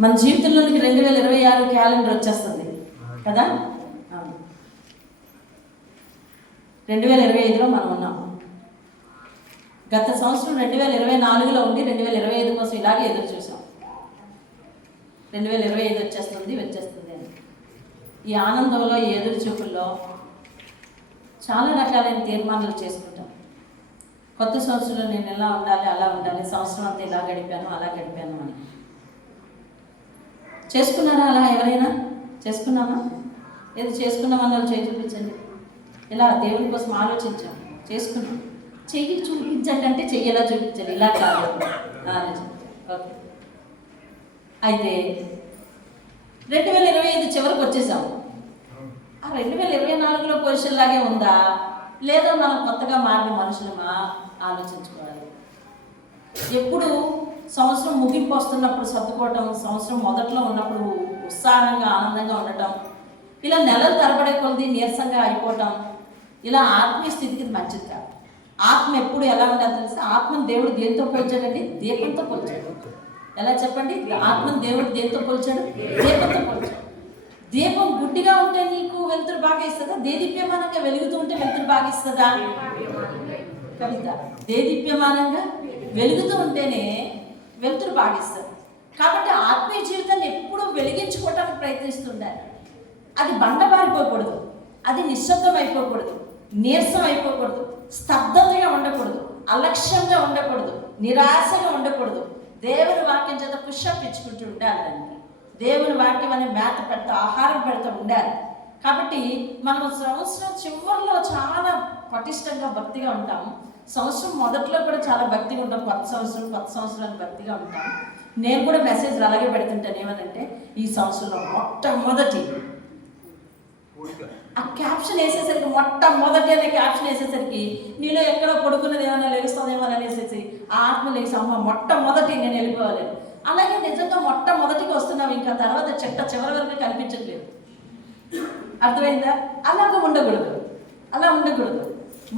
మన జీవితంలోనికి 2026 క్యాలెండర్ వచ్చేస్తుంది కదా. 2025లో మనం ఉన్నాం. గత సంవత్సరం 2024లో ఉండి 2025 కోసం ఇలాగే ఎదురు చూసాం. 2025 వచ్చేస్తుంది అని. ఈ ఆనందంలో, ఈ ఎదురు చూపుల్లో చాలా రకాలైన తీర్మానాలు చేసుకుంటాం. కొత్త సంవత్సరంలో నేను ఎలా ఉండాలి, అలా ఉండాలి, సంవత్సరం అంతా ఇలా గడిపాను, అలా గడిపాను అని చేసుకున్నారా? అలా ఎవరైనా చేసుకున్నామా? ఏదో చేసుకున్నామని వాళ్ళు చేయి చూపించండి. ఇలా దేవుని కోసం ఆలోచించాం, చేసుకున్నాం. చెయ్యి చూపించండి అంటే చెయ్యేలా చూపించండి, ఇలా కాదు. ఓకే, అయితే 2025 చివరికి వచ్చేసాము. ఆ 2024లో పొజిషన్ లాగే ఉందా, లేదా మనం కొత్తగా మారిన మనుషులమా ఆలోచించుకోవాలి. ఎప్పుడు సంవత్సరం ముగింపు వస్తున్నప్పుడు సర్దుకోవటం, సంవత్సరం మొదట్లో ఉన్నప్పుడు ఉత్సాహంగా ఆనందంగా ఉండటం, ఇలా నెలలు తరబడే కొద్ది నీరసంగా అయిపోవటం, ఇలా ఆత్మీయ స్థితికి మంచిది కాదు. ఆత్మ ఎప్పుడు ఎలా ఉండాలి తెలిసి, ఆత్మను దేవుడు దేంతో పోల్చాడండి? దీపంతో పోల్చాడు. ఎలా చెప్పండి? ఆత్మను దేవుడు దేంతో పోల్చాడు? దీపంతో పోల్చాడు. దీపం గుడ్డిగా ఉంటే నీకు వెలుతురు బాగా ఇస్తుందా? దేదీప్యమానంగా వెలుగుతూ ఉంటే వెలుతురు బాగా ఇస్తుందా? కవిత, దేదీప్యమానంగా వెలుగుతూ ఉంటేనే వెలుతురు బాగా ఇస్తుంది. కాబట్టి ఆత్మీయ జీవితాన్ని ఎప్పుడూ వెలిగించుకోవటానికి ప్రయత్నిస్తుండాలి. అది బండబారిపోకూడదు, అది నిశ్శబ్దం అయిపోకూడదు, నీరసం అయిపోకూడదు, స్తబ్దతగా ఉండకూడదు, అలక్ష్యంగా ఉండకూడదు, నిరాశగా ఉండకూడదు. దేవుని వాక్యం చేత పుష్అప్ ఇచ్చుకుంటూ ఉండాలి. దానికి దేవుని వాక్యం అనే మేత పెడతా, ఆహారం పెడతా ఉండాలి. కాబట్టి మనం సంవత్సరం చివరిలో చాలా పటిష్టంగా భక్తిగా ఉంటాము. సంవత్సరం మొదట్లో కూడా చాలా భక్తిగా ఉంటాం. కొత్త సంవత్సరానికి భక్తిగా ఉంటాం. నేను కూడా మెసేజ్లు అలాగే పెడుతుంటాను. ఏమనంటే, ఈ సంవత్సరంలో మొట్టమొదటి ఆ క్యాప్షన్ వేసేసరికి, మొట్టమొదటి అనే క్యాప్షన్ వేసేసరికి నీలో ఎక్కడో పడుకున్నది ఏమైనా లెగుస్తుందేమో అని అనేసేసి ఆ ఆత్మ లేచి, అమ్మ మొట్టమొదటి నేను వెళ్ళిపోవాలి. అలాగే నిజంగా మొట్టమొదటికి వస్తున్నాం, ఇంకా తర్వాత చివరి వరకు కనిపించట్లేదు. అర్థమైందా? అలాగ ఉండకూడదు, అలా ఉండకూడదు.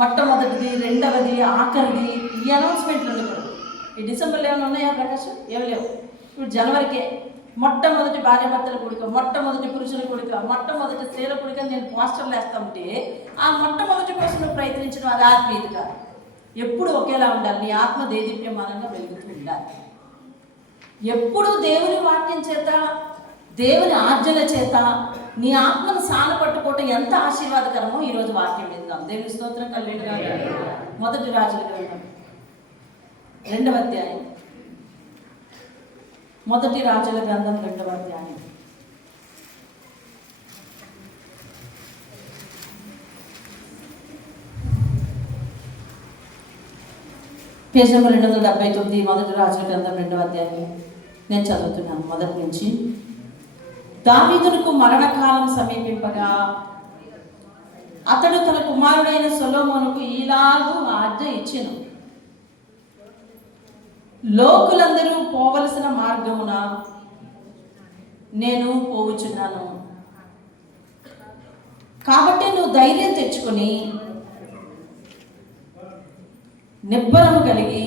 మొట్టమొదటిది, రెండవది, ఆఖరిది ఈ అనౌన్స్మెంట్లు ఉండకూడదు. ఈ డిసెంబర్లో ఏమైనా ఉన్నాయా ప్రకాష్? ఏమి లేవు. ఇప్పుడు జనవరికే మొట్టమొదటి భార్యాభర్తల కూడిక, మొట్టమొదటి పురుషుల కూడిక, మొట్టమొదటి స్త్రీల కూడిక నేను పోస్టర్లు వేస్తా ఉంటే, ఆ మొట్టమొదటి కోసం నువ్వు ప్రయత్నించడం అది ఆత్మీయత కాదు. ఎప్పుడు ఒకేలా ఉండాలి. నీ ఆత్మ దేదీప్యమానంగా వెలుగుతూ ఉండాలి. ఎప్పుడు దేవుని వాక్యం చేత, దేవుని ఆజ్ఞల చేత నీ ఆత్మను సానపట్టుకోవటం ఎంత ఆశీర్వాదకరమో ఈరోజు వాక్యం విందాం. దేవుని స్తోత్రం కలుగునుగాక. మొదటి రాజుల గ్రంథం 2వ అధ్యాయం. మొదటి రాజుల గ్రంథం 2వ అధ్యాయం. Page number 279. మొదటి రాజుల గ్రంథం 2వ అధ్యాయం నేను చదువుతున్నాను మొదటి నుంచి. దావీదునకు మరణకాలం సమీపింపగా అతడు తన కుమారుడైన సొలొమోనుకు ఈలాగు ఆజ్ఞ ఇచ్చెను. లోకులందరూ పోవలసిన మార్గమున నేను పోవుచున్నాను. కాబట్టి నువ్వు ధైర్యం తెచ్చుకొని నిబ్బరము కలిగి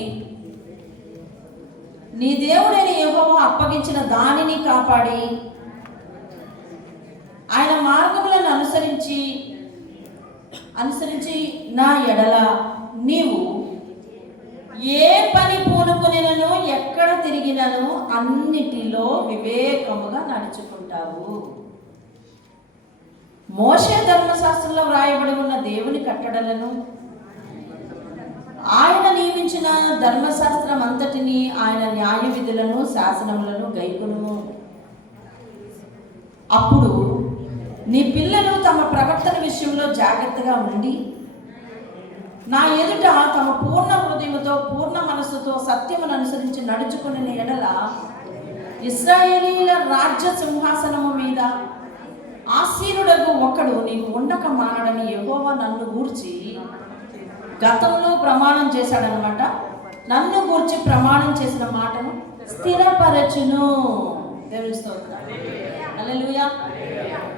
నీ దేవుడైన యెహోవా అప్పగించిన దానిని కాపాడి ఆయన మార్గములను అనుసరించి నా ఎడల నీవు ఏ పని పూనుకునేనో, ఎక్కడ తిరిగినను అన్నిటిలో వివేకముగా నడుచుకుంటావు. మోషే ధర్మశాస్త్రంలో వ్రాయబడి ఉన్న దేవుని కట్టడలను, ఆయన నియమించిన ధర్మశాస్త్రం అంతటిని, ఆయన న్యాయ విధులను, శాసనములను గైకొనుము. అప్పుడు నీ పిల్లలు తమ ప్రవర్తన విషయంలో జాగ్రత్తగా ఉండి నా ఎదుట తమ పూర్ణ హృదయముతో, పూర్ణ మనస్సుతో సత్యమును అనుసరించి నడుచుకునే ఎడల ఇశ్రాయేలీయుల రాజ్య సింహాసనము మీద ఆసీనుడగు ఒకడు నీకు ఉండక మానడని యెహోవా నన్ను గూర్చి గతంలో ప్రమాణం చేశాడనమాట. నన్ను గూర్చి ప్రమాణం చేసిన మాటను స్థిరపరచును. దేవుని స్తోత్రం. హల్లెలూయా.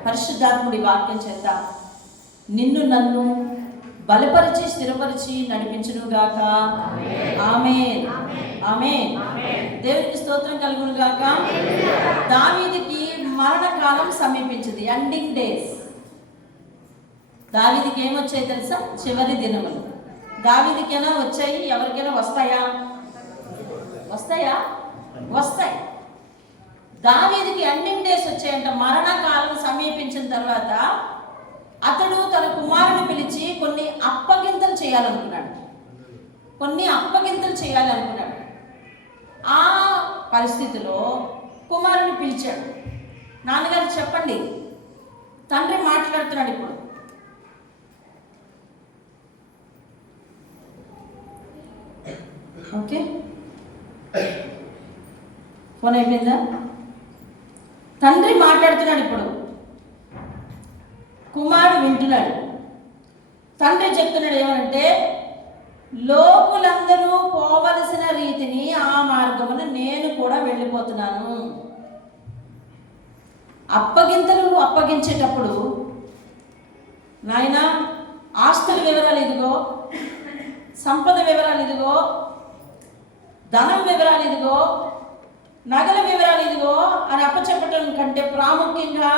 పరిశుద్ధాత్ముడి వాక్యం చేత నిన్ను నన్ను బలపరిచి స్థిరపరిచి నడిపించునుగాక. ఆమేన్. ఆమేన్. దేవునికి స్తోత్రం కలుగును గాక. దావీదుకి మరణకాలం సమీపించింది, ఎండింగ్ డేస్. దావీదుకి ఏమొచ్చాయి తెలుసా? చివరి దినములు. దావీదుకైనా వచ్చాయి, ఎవరికైనా వస్తాయా? వస్తాయి. దావీదుకి ఎండింగ్ డేస్ వచ్చాయంట. మరణకాలం సమీపించిన తర్వాత అతడు తన కుమారుని పిలిచి కొన్ని అప్పగింతలు చేయాలనుకున్నాడు. ఆ పరిస్థితిలో కుమారుని పిలిచాడు. నాన్నగారు చెప్పండి. తండ్రి మాట్లాడుతున్నాడు ఇప్పుడు. ఓకే, ఫోన్ అయిపోయిందా? తండ్రి మాట్లాడుతున్నాడు ఇప్పుడు. కుమారుడు వింటున్నాడు. తండ్రి చెప్తున్నాడు ఏమనంటే, లోకులందరూ పోవలసిన రీతిని ఆ మార్గమును నేను కూడా వెళ్ళిపోతున్నాను. అప్పగింతలు అప్పగించేటప్పుడు నాయన ఆస్తుల వివరాలు ఇదిగో, సంపద వివరాలు ఇదిగో, ధనం వివరాలు ఇదిగో, నగల వివరాలు ఇదిగో అని అప్పచెప్పటం కంటే ప్రాముఖ్యంగా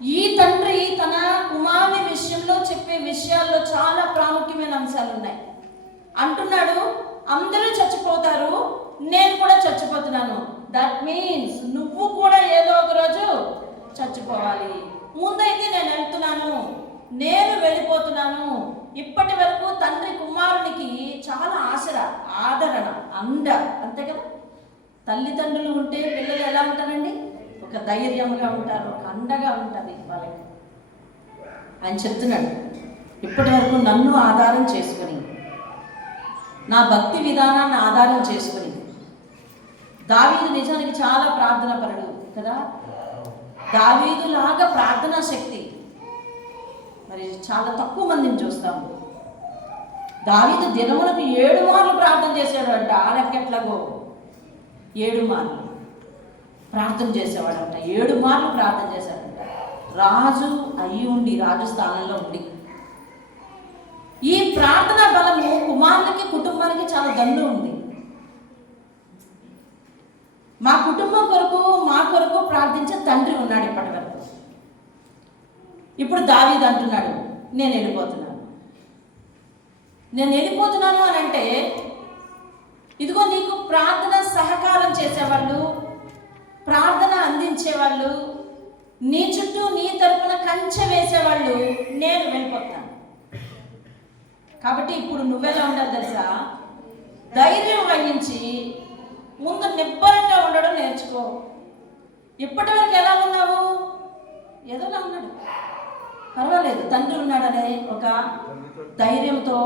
ఈ తండ్రి తన కుమారుని విషయంలో చెప్పే విషయాల్లో చాలా ప్రాముఖ్యమైన అంశాలు ఉన్నాయి. అంటున్నాడు, అందరూ చచ్చిపోతారు, నేను కూడా చచ్చిపోతున్నాను. దట్ మీన్స్ నువ్వు కూడా ఏదో ఒక రోజు చచ్చిపోవాలి. ముందైతే నేను వెళ్తున్నాను, నేను వెళ్ళిపోతున్నాను. ఇప్పటి వరకు తండ్రి కుమారునికి చాలా ఆదరణ, అంతే కదా. తల్లిదండ్రులు ఉంటే పిల్లలు ఎలా ఉంటారండి? ఒక ధైర్యంగా ఉంటారు, ఒక అండగా ఉంటుంది వాళ్ళకి. ఆయన చెప్తున్నాడు, ఇప్పటి వరకు నన్ను ఆధారం చేసుకొని, నా భక్తి విధానాన్ని ఆధారం చేసుకొని. దావీదు నిజానికి చాలా ప్రార్థన పరుడు కదా. దావీదులాగా ప్రార్థనా శక్తి మరి చాలా తక్కువ మందిని చూస్తాము. దావీదు దినములకు 7 మార్లు ప్రార్థన చేశాడు అంట. ఆలకెట్లాగో 7 మార్లు ప్రార్థన చేసేవాడంట. 7 మార్లు ప్రార్థన చేశాడంట. రాజు అయి ఉండి, రాజు స్థానంలో ఉండి. ఈ ప్రార్థన బలము కుమారునికి, కుటుంబానికి చాలా దండు ఉంది. మా కుటుంబం కొరకు, మా కొరకు ప్రార్థించే తండ్రి ఉన్నాడు ఇప్పటి వరకు. ఇప్పుడు దావీదు అంటున్నాడు, నేను వెళ్ళిపోతున్నాను అని అంటే, ఇదిగో నీకు ప్రార్థన సహకారం చేసేవాళ్ళు, ప్రార్థన అందించేవాళ్ళు, నీ చుట్టూ నీ తరపున కంచె వేసేవాళ్ళు నేను వెళ్ళిపోతాను. కాబట్టి ఇప్పుడు నువ్వెలా ఉండాలి తెలుసా? ధైర్యం వహించి ముందు నిబ్బరంగా ఉండడం నేర్చుకో. ఇప్పటి వరకు ఎలా ఉన్నావు? ఏదోలా ఉన్నాడు, పర్వాలేదు, తండ్రి ఉన్నాడనే ఒక ధైర్యంతో.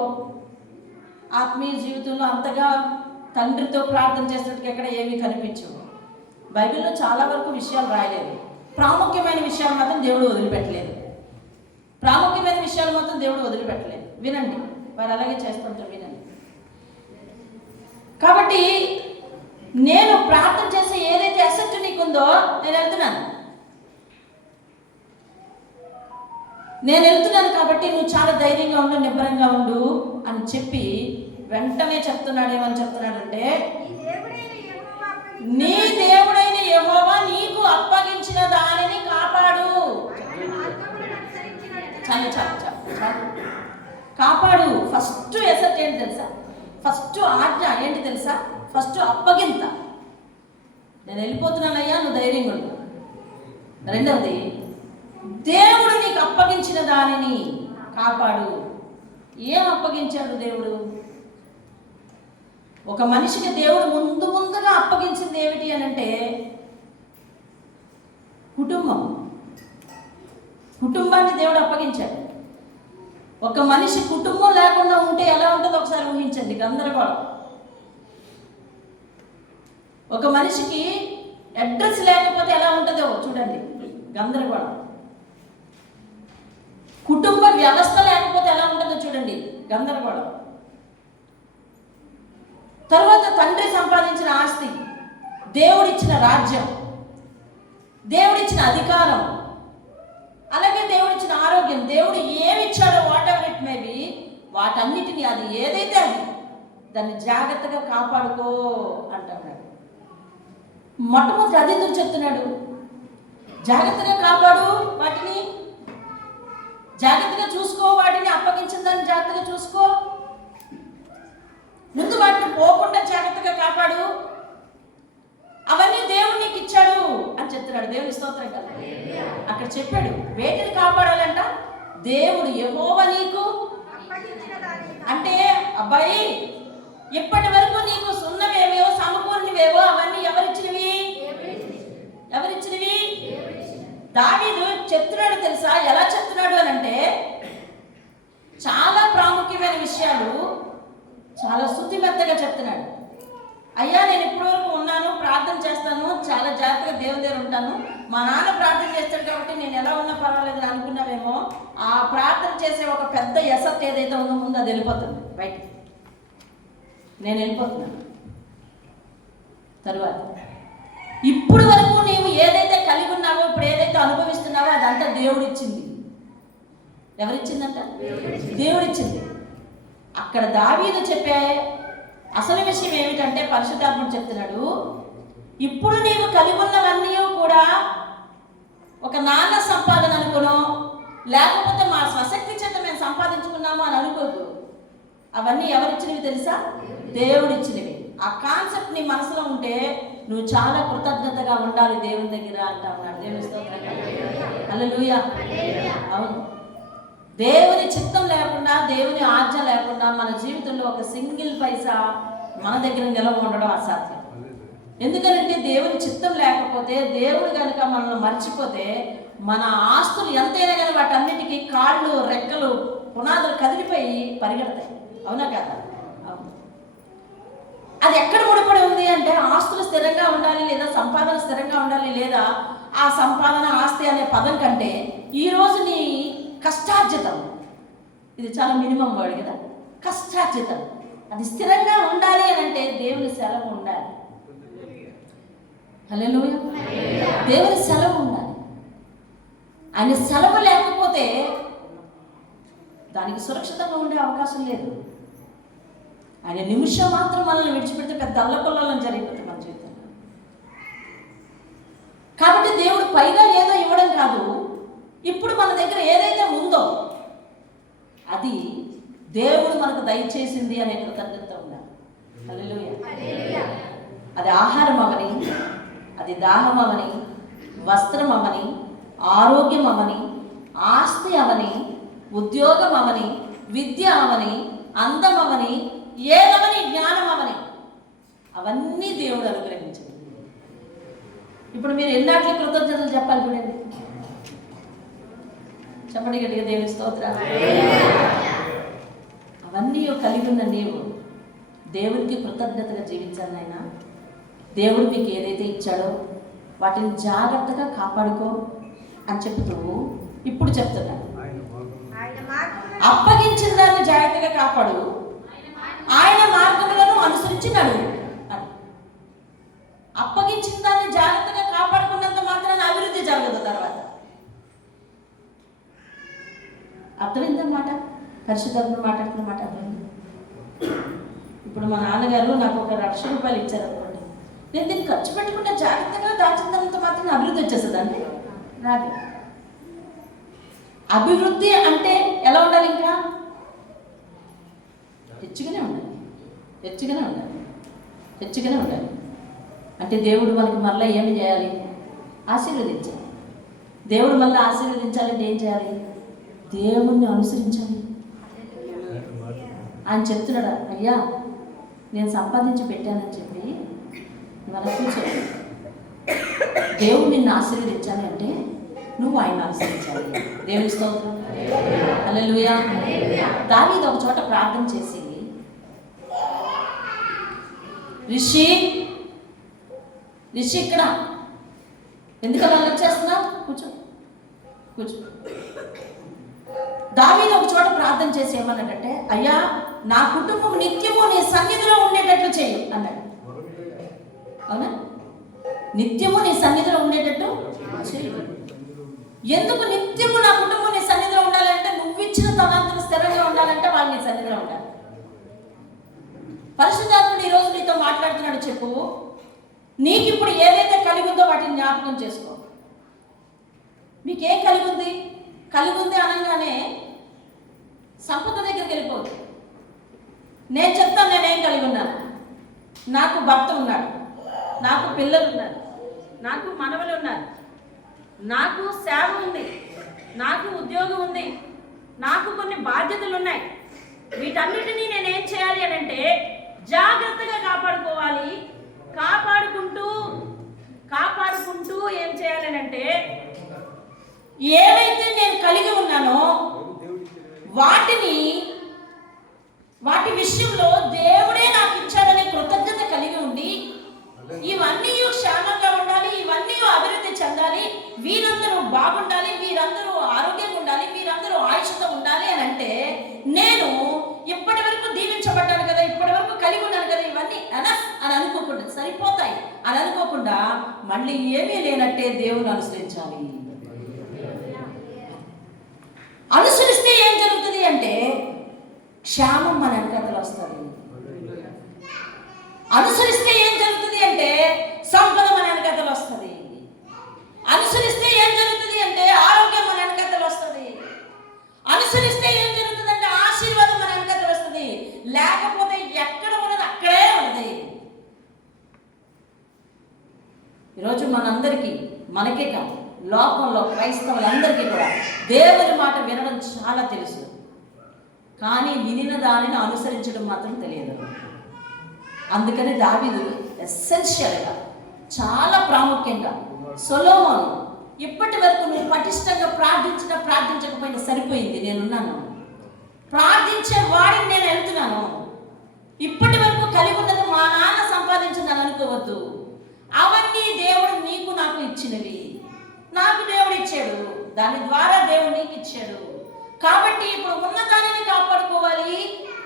ఆత్మీయ జీవితంలో అంతగా తండ్రితో ప్రార్థన చేసినట్టుగా ఎక్కడ ఏమీ కనిపించవు. బైబిల్లో చాలా వరకు విషయాలు రాయలేదు. ప్రాముఖ్యమైన విషయాలు మాత్రం దేవుడు వదిలిపెట్టలేదు. వినండి, వారు అలాగే చేస్తుంటారు, వినండి. కాబట్టి నేను ప్రార్థన చేసే ఏదైతే అసెట్ నీకుందో, నేను వెళ్తున్నాను కాబట్టి నువ్వు చాలా ధైర్యంగా ఉండు, నిబ్బరంగా ఉండు అని చెప్పి వెంటనే చెప్తున్నాడు. ఏమని చెప్తున్నాడంటే, నీ దేవుడైన యెహోవా నీకు అప్పగించిన దానిని కాపాడు. చాలు కాపాడు. ఫస్ట్ ఎసెట్ ఏంటి తెలుసా? ఫస్ట్ ఆజ్ఞ ఏంటి తెలుసా? ఫస్ట్ అప్పగింత. నేను వెళ్ళిపోతున్నానయ్యా, నువ్వు ధైర్యంగా ఉండు. రెండవది, దేవుడు నీకు అప్పగించిన దానిని కాపాడు. ఏం అప్పగించాడు దేవుడు? ఒక మనిషికి దేవుడు ముందుగా అప్పగించింది ఏమిటి అని అంటే, కుటుంబాన్ని దేవుడు అప్పగించాడు. ఒక మనిషి కుటుంబం లేకుండా ఉంటే ఎలా ఉంటుందో ఒకసారి ఊహించండి. గందరగోళం. ఒక మనిషికి అడ్రస్ లేకపోతే ఎలా ఉంటుందో చూడండి, గందరగోళం. కుటుంబ వ్యవస్థ లేకపోతే ఎలా ఉంటుందో చూడండి, గందరగోళం. తర్వాత తండ్రి సంపాదించిన ఆస్తి, దేవుడిచ్చిన రాజ్యం, దేవుడిచ్చిన అధికారం, అలాగే దేవుడిచ్చిన ఆరోగ్యం, దేవుడు ఏమిచ్చాడో whatever it may be, వాటన్నిటిని, అది ఏదైతే అది దాన్ని జాగ్రత్తగా కాపాడుకో అంటున్నాడు. మొట్టమొదటి అది ఎందుకు చెప్తున్నాడు? జాగ్రత్తగా కాపాడు, వాటిని జాగ్రత్తగా చూసుకో, వాటిని అప్పగించిన దాన్ని జాగ్రత్తగా చూసుకో, ముందు వాటిని పోకుండా జాగ్రత్తగా కాపాడు, అవన్నీ దేవుడు నీకు ఇచ్చాడు అని చెప్తున్నాడు. దేవుని స్తోత్రం కదా. అక్కడ చెప్పాడు వేటిని కాపాడాలంట, దేవుడు యెహోవా నీకు అంటే అబ్బాయి ఇప్పటి వరకు నీకు సున్నవేవో సమకూరినవేవో అవన్నీ ఎవరిచ్చినవి? దావీదు చెప్తున్నాడు తెలుసా? ఎలా చెప్తున్నాడు అని అంటే చాలా ప్రాముఖ్యమైన విషయాలు చాలా శుతిమెత్తగా చెప్తున్నాడు. అయ్యా నేను ఇప్పటివరకు ఉన్నాను, ప్రార్థన చేస్తాను, చాలా జాగ్రత్తగా దేవుని దగ్గర ఉంటాను, మా నాన్న ప్రార్థన చేస్తాడు కాబట్టి నేను ఎలా ఉన్నా పర్వాలేదు అని అనుకున్నావేమో. ఆ ప్రార్థన చేసే ఒక పెద్ద ఎసట్ ఏదైతే ఉందో ముందు అది వెళ్ళిపోతుంది బయటికి. నేను వెళ్ళిపోతున్నాను. తరువాత ఇప్పుడు వరకు నీవు ఏదైతే కలిగి ఉన్నావో, ఇప్పుడు ఏదైతే అనుభవిస్తున్నావో అదంతా దేవుడు ఇచ్చింది. ఎవరిచ్చిందంట? దేవుడిచ్చింది. అక్కడ దావీదు చెప్పే అసలు విషయం ఏమిటంటే పరిశుద్ధాత్ముడు చెప్తున్నాడు, ఇప్పుడు నీవు కలిగి ఉన్నవన్నీ కూడా ఒక నాన్న సంపాదన అనుకునో, లేకపోతే మా స్వశక్తి చేత మేము సంపాదించుకున్నాము అని అనుకోదు. అవన్నీ ఎవరిచ్చినవి తెలుసా? దేవుడిచ్చినవి. ఆ కాన్సెప్ట్ నీ మనసులో ఉంటే నువ్వు చాలా కృతజ్ఞతగా ఉండాలి దేవుని దగ్గర అంటా ఉన్నాడు. దేవుని స్తోత్రం. హల్లెలూయా. అవును, దేవుని చిత్తం లేకుండా, దేవుని ఆజ్ఞ లేకుండా మన జీవితంలో ఒక సింగిల్ పైసా మన దగ్గర నిలవ ఉండడం అసాధ్యం. ఎందుకంటే దేవుని చిత్తం లేకపోతే, దేవుడు కనుక మనల్ని మర్చిపోతే మన ఆస్తులు ఎంతైనా కానీ వాటన్నిటికీ కాళ్ళు, రెక్కలు, పునాదులు కదిలిపోయి పరిగెడతాయి. అవునా కదా? అవును. అది ఎక్కడ ముడిపడి ఉంది అంటే ఆస్తులు స్థిరంగా ఉండాలి, లేదా సంపాదన స్థిరంగా ఉండాలి, లేదా ఆ సంపాదన ఆస్తి అనే పదం కంటే ఈరోజు నీ కష్టార్జితం, ఇది చాలా మినిమం వర్డ్ కదా, కష్టార్జితం అది స్థిరంగా ఉండాలి అని అంటే దేవుని సెలవు ఉండాలి. హల్లెలూయా. దేవుని సెలవు ఉండాలి. ఆయన సెలవు లేకపోతే దానికి సురక్షితంగా ఉండే అవకాశం లేదు. ఆయన నిమిషం మాత్రం మనల్ని విడిచిపెడితే పెద్ద అల్లకొల్లని జరిగిపోతుంది మన జీవితంలో. కాబట్టి దేవుడు పైగా ఏదో ఇవ్వడం కాదు, ఇప్పుడు మన దగ్గర ఏదైతే ఉందో అది దేవుడు మనకు దయచేసింది అనే కృతజ్ఞత ఉండాలి. హల్లెలూయా. అది ఆహారం అవని, అది దాహం అవని, వస్త్రం అవని, ఆరోగ్యం అవని, ఆస్తి అవని, ఉద్యోగం అవని, విద్య అవని, అందం అవని, ఏదవని, జ్ఞానం అవని, అవన్నీ దేవుడు అనుగ్రహించింది. ఇప్పుడు మీరు ఎన్నాటికి కృతజ్ఞతలు చెప్పాలి చూడండి. చెప్పండి గట్టిగా, దేవుని స్తోత్రాలు. అవన్నీ కలిగి ఉన్న నీవు దేవుడికి కృతజ్ఞతగా జీవించాలి. నాయనా, దేవుడు మీకు ఏదైతే ఇచ్చాడో వాటిని జాగ్రత్తగా కాపాడుకో అని చెప్తూ ఇప్పుడు చెప్తున్నాను, అప్పగించిన దాన్ని జాగ్రత్తగా కాపాడు, ఆయన మార్గములను అనుసరించి నడువు అని. అప్పగించిన దాన్ని జాగ్రత్తగా కాపాడుకున్నంత మాత్రాన అభివృద్ధి జరగదు. తర్వాత అర్థమైందన్నమాట. పరిశుద్ధాత్మ మాట్లాడుతున్న మాట అర్థమైంది. ఇప్పుడు మా నాన్నగారు నాకు ఒక 1,00,000 రూపాయలు ఇచ్చారనుకోండి, నేను దీన్ని ఖర్చు పెట్టుకుంటే జాగ్రత్తగా దాచినంత మాత్రం అభివృద్ధి వచ్చేస్తుందండి? రాదు. అభివృద్ధి అంటే ఎలా ఉండాలి? ఇంకా హెచ్చుగానే ఉండాలి, హెచ్చుగానే ఉండాలి, హెచ్చుగానే ఉండాలి. అంటే దేవుడు మనకి మళ్ళీ ఏమి చేయాలి? ఆశీర్వదించాలి. దేవుడు మళ్ళీ ఆశీర్వదించాలంటే ఏం చేయాలి? దేవుణ్ణి అనుసరించాలి. ఆయన చెప్తున్నాడు, అయ్యా నేను సంపాదించి పెట్టానని చెప్పి మనం కూర్చోండి. దేవుడు నిన్ను ఆశీర్వదించాలి అంటే నువ్వు ఆయన ఆశీర్వదించాలి. దేవుని స్తోత్రం. హల్లెలూయా. దావీదు ఒక చోట ప్రార్థన చేసి, రిషి ఇక్కడ ఎందుకలా వచ్చేస్తున్నావు? కూర్చో. దావీదు ఒక చోట ప్రార్థన చేసి ఏమన్నాడంటే, అయ్యా నా కుటుంబం నిత్యము నీ సన్నిధిలో ఉండేటట్లు చెయ్యి అన్నాడు. అవునా? నిత్యము నీ సన్నిధిలో ఉండేటట్టు చెయ్యి. ఎందుకు నిత్యము నా కుటుంబం నీ సన్నిధిలో ఉండాలంటే, నువ్వు ఇచ్చిన తలాంతులు స్థిరంగా ఉండాలంటే వాళ్ళు నీ సన్నిధిలో ఉండాలి. పరిశుద్ధాత్ముడు ఈరోజు నీతో మాట్లాడుతున్నాడు. చెప్పు, నీకు ఇప్పుడు ఏదైతే కలిగి ఉందో వాటిని జ్ఞాపకం చేసుకో. మీకేం కలిగి ఉంది? కలిగి ఉంది అనగానే సంపద దగ్గరికి వెళ్ళిపోదు. నేను చెప్తాను నేనేం కలిగి ఉన్నాను. నాకు భర్త ఉన్నాడు, నాకు పిల్లలు ఉన్నారు, నాకు మనవలు ఉన్నారు, నాకు సేవ ఉంది, నాకు ఉద్యోగం ఉంది, నాకు కొన్ని బాధ్యతలు ఉన్నాయి. వీటన్నిటినీ నేనేం చేయాలి అని అంటే జాగ్రత్తగా కాపాడుకోవాలి. కాపాడుకుంటూ ఏం చేయాలి అని అంటే ఏవైతే నేను కలిగి ఉన్నానో వాటి విషయంలో దేవుడే నాకు ఇచ్చాడనే కృతజ్ఞత కలిగి ఉండి ఇవన్నీ క్షేమంగా ఉండాలి, ఇవన్నీ అభివృద్ధి చెందాలి, వీరందరూ బాగుండాలి, వీరందరూ ఆరోగ్యంగా ఉండాలి, వీరందరూ ఆయుష్తో ఉండాలి అని అంటే నేను ఇప్పటి వరకు దీవించబడ్డాను కదా, ఇప్పటి వరకు కలిగి ఉన్నాను కదా, ఇవన్నీ ఎనఫ్ అని అనుకోకుండా, సరిపోతాయి అని అనుకోకుండా మళ్ళీ ఏమీ లేనట్టే దేవుని అనుసరించాలి. అనుసరిస్తే ఏం జరుగుతుంది అంటే క్షేమం మన వెనకతలు వస్తుంది. అనుసరిస్తే ఏం జరుగుతుంది అంటే సంపద మన వెనకతలు వస్తుంది. అనుసరిస్తే ఏం జరుగుతుంది అంటే ఆరోగ్యం మన వెనకతలు వస్తుంది. అనుసరిస్తే ఏం జరుగుతుంది అంటే ఆశీర్వాదం మన వెనకతలు వస్తుంది. లేకపోతే ఎక్కడ ఉన్నది అక్కడే ఉంది. ఈరోజు మనందరికీ, మనకే కాదు లోకంలో క్రైస్తవులందరికీ కూడా దేవుని మాట వినడం చాలా తెలుసు, కానీ వినిన దానిని అనుసరించడం మాత్రం తెలియదు. అందుకని దావీదు ఎసెన్షియల్గా, చాలా ప్రాముఖ్యంగా సొలొమోను ఇప్పటి వరకు నువ్వు పటిష్టంగా ప్రార్థించకపోయినా సరిపోయింది, నేనున్నాను, ప్రార్థించే వాడిని నేను వెళ్తున్నాను, ఇప్పటి వరకు కలిగి ఉన్నది మా నాన్న సంపాదించిందని అనుకోవద్దు. అవన్నీ దేవుడు నీకు నాకు ఇచ్చినవి. నాకు దేవుడు ఇచ్చాడు, దాని ద్వారా దేవుడు నీకు ఇచ్చాడు. కాబట్టి ఇప్పుడు ఉన్న దానిని కాపాడుకోవాలి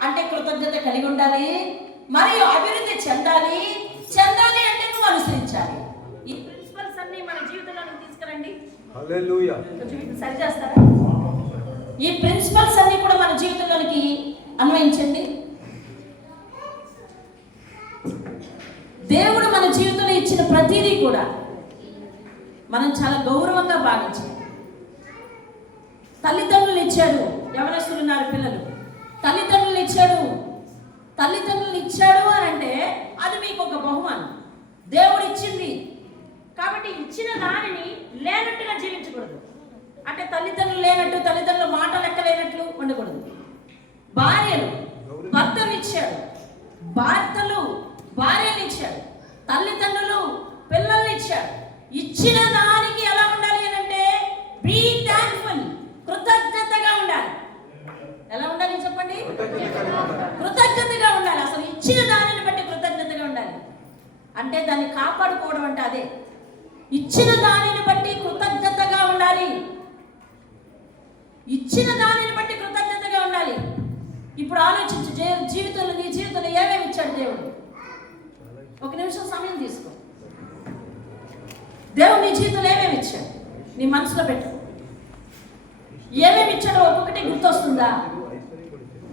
అంటే కృతజ్ఞత కలిగి ఉండాలి, మరియు అభివృద్ధి చెందాలి అంటే నువ్వు అనుసరించాలి. ఈ ప్రిన్సిపల్స్ అన్ని మన జీవితంలోకి తీసుకురండి. హల్లెలూయా. సరి చేస్తారా? ఈ ప్రిన్సిపల్స్ అన్ని కూడా మన జీవితంలోనికి అన్వయించండి. దేవుడు మన జీవితంలో ఇచ్చిన ప్రతిదీ కూడా మనం చాలా గౌరవంగా భావించాలి. తల్లిదండ్రులు ఇచ్చాడు, యవనస్తులు ఉన్నారు పిల్లలు, తల్లిదండ్రులు ఇచ్చాడు అని అంటే అది మీకు ఒక బహుమానం, దేవుడు ఇచ్చింది. కాబట్టి ఇచ్చిన దానిని లేనట్టుగా జీవించకూడదు. అంటే తల్లిదండ్రులు లేనట్టు, తల్లిదండ్రుల మాట లెక్క లేనట్లు ఉండకూడదు. భర్తలు ఇచ్చాడు, భార్యలు ఇచ్చాడు, తల్లిదండ్రులు పిల్లల్ని ఇచ్చాడు. ఇచ్చిన దానికి ఎలా ఉండాలి అని అంటే బీ థాంక్ఫుల్, కృతజ్ఞతగా ఉండాలి. ఎలా ఉండాలి చెప్పండి? కృతజ్ఞతగా ఉండాలి. అసలు ఇచ్చిన దానిని బట్టి కృతజ్ఞతగా ఉండాలి. అంటే దాన్ని కాపాడుకోవడం అంటే అదే, ఇచ్చిన దానిని బట్టి కృతజ్ఞతగా ఉండాలి. ఇచ్చిన దానిని బట్టి కృతజ్ఞతగా ఉండాలి. ఇప్పుడు ఆలోచించు, జీవితంలో నీ జీవితంలో ఏమేమి ఇచ్చాడు దేవుడు? ఒక నిమిషం సమయం తీసుకో. దేవుడు నీ జీవితంలో ఏమేమి ఇచ్చాడు నీ మనసులో పెట్టు. ఏమేమి ఇచ్చాడో ఒక్కొక్కటి గుర్తొస్తుందా?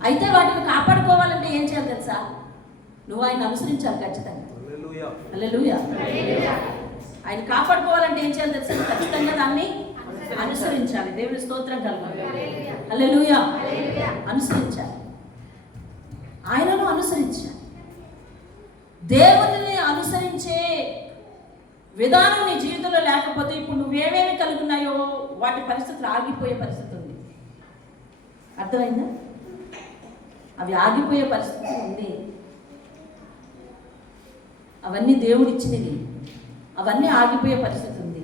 అయితే వాటిని కాపాడుకోవాలంటే ఏం చేయాలి తెలుసా? నువ్వు ఆయన అనుసరించాలి ఖచ్చితంగా. హల్లెలూయా. ఆయన కాపాడుకోవాలంటే ఏం చేయాలి తెలుసా? ఖచ్చితంగా దాన్ని అనుసరించాలి. దేవుని స్తోత్రం కలగాలి. హల్లెలూయా. అనుసరించాలి, ఆయనను అనుసరించాలి. దేవుడిని అనుసరించే విధానం నీ జీవితంలో లేకపోతే ఇప్పుడు నువ్వేమేమి కలిగి ఉన్నాయో వాటి పరిస్థితులు ఆగిపోయే పరిస్థితి ఉంది. అర్థమైందా? అవి ఆగిపోయే పరిస్థితి ఉంది. అవన్నీ దేవుడిచ్చినవి, అవన్నీ ఆగిపోయే పరిస్థితి ఉంది.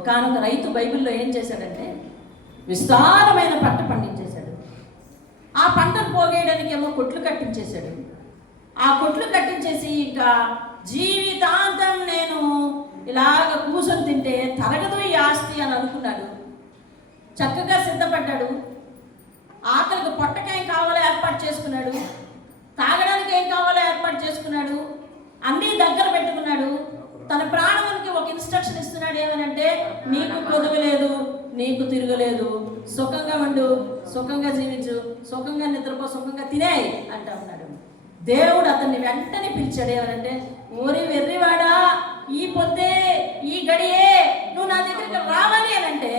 ఒకానొక రైతు బైబిల్లో ఏం చేశాడంటే విస్తారమైన పంట పండించేశాడు. ఆ పంటను పోగేయడానికి ఏమో కొట్లు కట్టించేశాడు. ఆ కొట్లు కట్టించేసి ఇంకా జీవితాంతం నేను ఇలాగ కూర్చొని తింటే తరగదు ఈ ఆస్తి అని అనుకున్నాడు. చక్కగా సిద్ధపడ్డాడు. ఆకలికి పొట్టకేం కావాలో ఏర్పాటు చేసుకున్నాడు, తాగడానికి ఏం కావాలో ఏర్పాటు చేసుకున్నాడు, అన్నీ దగ్గర పెట్టుకున్నాడు. తన ప్రాణానికి ఒక ఇన్స్ట్రక్షన్ ఇస్తున్నాడు, ఏమనంటే నీకు కొదవలేదు, నీకు తిరగలేదు, సుఖంగా ఉండు, సుఖంగా జీవించు, సుఖంగా నిద్రపో, సుఖంగా తినేయి అంటా ఉన్నాడు. దేవుడు అతన్ని వెంటనే పిలిచాడు. ఏమనంటే, ఓరి వెర్రివాడా, ఈ పొద్దే ఈ గడియే నువ్వు నా దగ్గరికి రావాలి అని అంటే,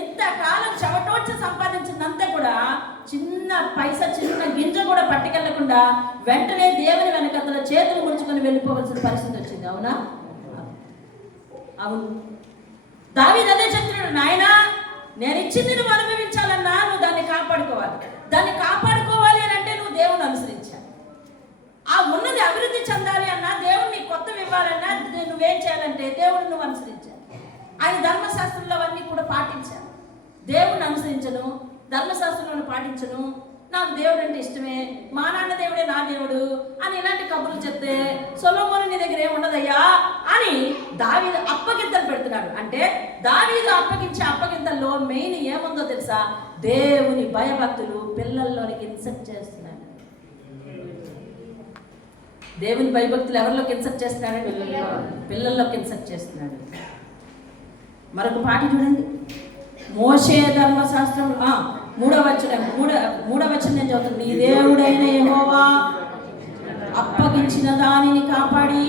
ఇంతకాలం చెమటోడ్చి సంపాదించినంతా కూడా చిన్న పైసా చిన్న గింజ కూడా పట్టుకెళ్లకుండా వెంటనే దేవుని వెనక అతను చేతులు ముడుచుకొని వెళ్ళిపోవలసిన పరిస్థితి వచ్చింది. అవునా? అవును. దావీదు అదే చెప్తున్నాడు, నాయనా నేను ఇచ్చింది నువ్వు అనుభవించాలన్నా నువ్వు దాన్ని కాపాడుకోవాలి. దాన్ని కాపాడుకోవాలి అని అంటే నువ్వు దేవుని అనుసరించాలి. ఆ ఉన్నది అభివృద్ధి చెందాలి అన్నా, దేవుడిని కొత్తవి ఇవ్వాలన్నా నువ్వేం చేయాలంటే దేవుడిని నువ్వు అనుసరించాలి. ఆయన ధర్మశాస్త్రంలో అవన్నీ కూడా పాటించాలి. దేవుడిని అనుసరించను, ధర్మశాస్త్రంలో పాటించను, నాకు దేవుడు అంటే ఇష్టమే, మా నాన్న దేవుడే నా దేవుడు అని ఇలాంటి కబుర్లు చెప్తే సొలొమోను నీ దగ్గర ఏముండదయ్యా అని దావీదు అప్పగింతలు పెడుతున్నాడు. అంటే దావీదు అప్పగించే అప్పగింతల్లో మెయిన్ ఏముందో తెలుసా? దేవుని భయభక్తులు పిల్లల్లోనికి ఇన్సర్ట్ చేస్తున్నాడు. దేవుని భయభక్తులు ఎవరిలోకి ఇన్సర్ట్ చేస్తున్నాడు? పిల్లల్లోకి ఇన్సర్ట్ చేస్తున్నాడు. మరొక పాట చూడండి, మోషే ధర్మశాస్త్రం 3వ వచనం నేను చదువుతాను. నీ దేవుడైన యెహోవా అప్పగించిన దానిని కాపాడి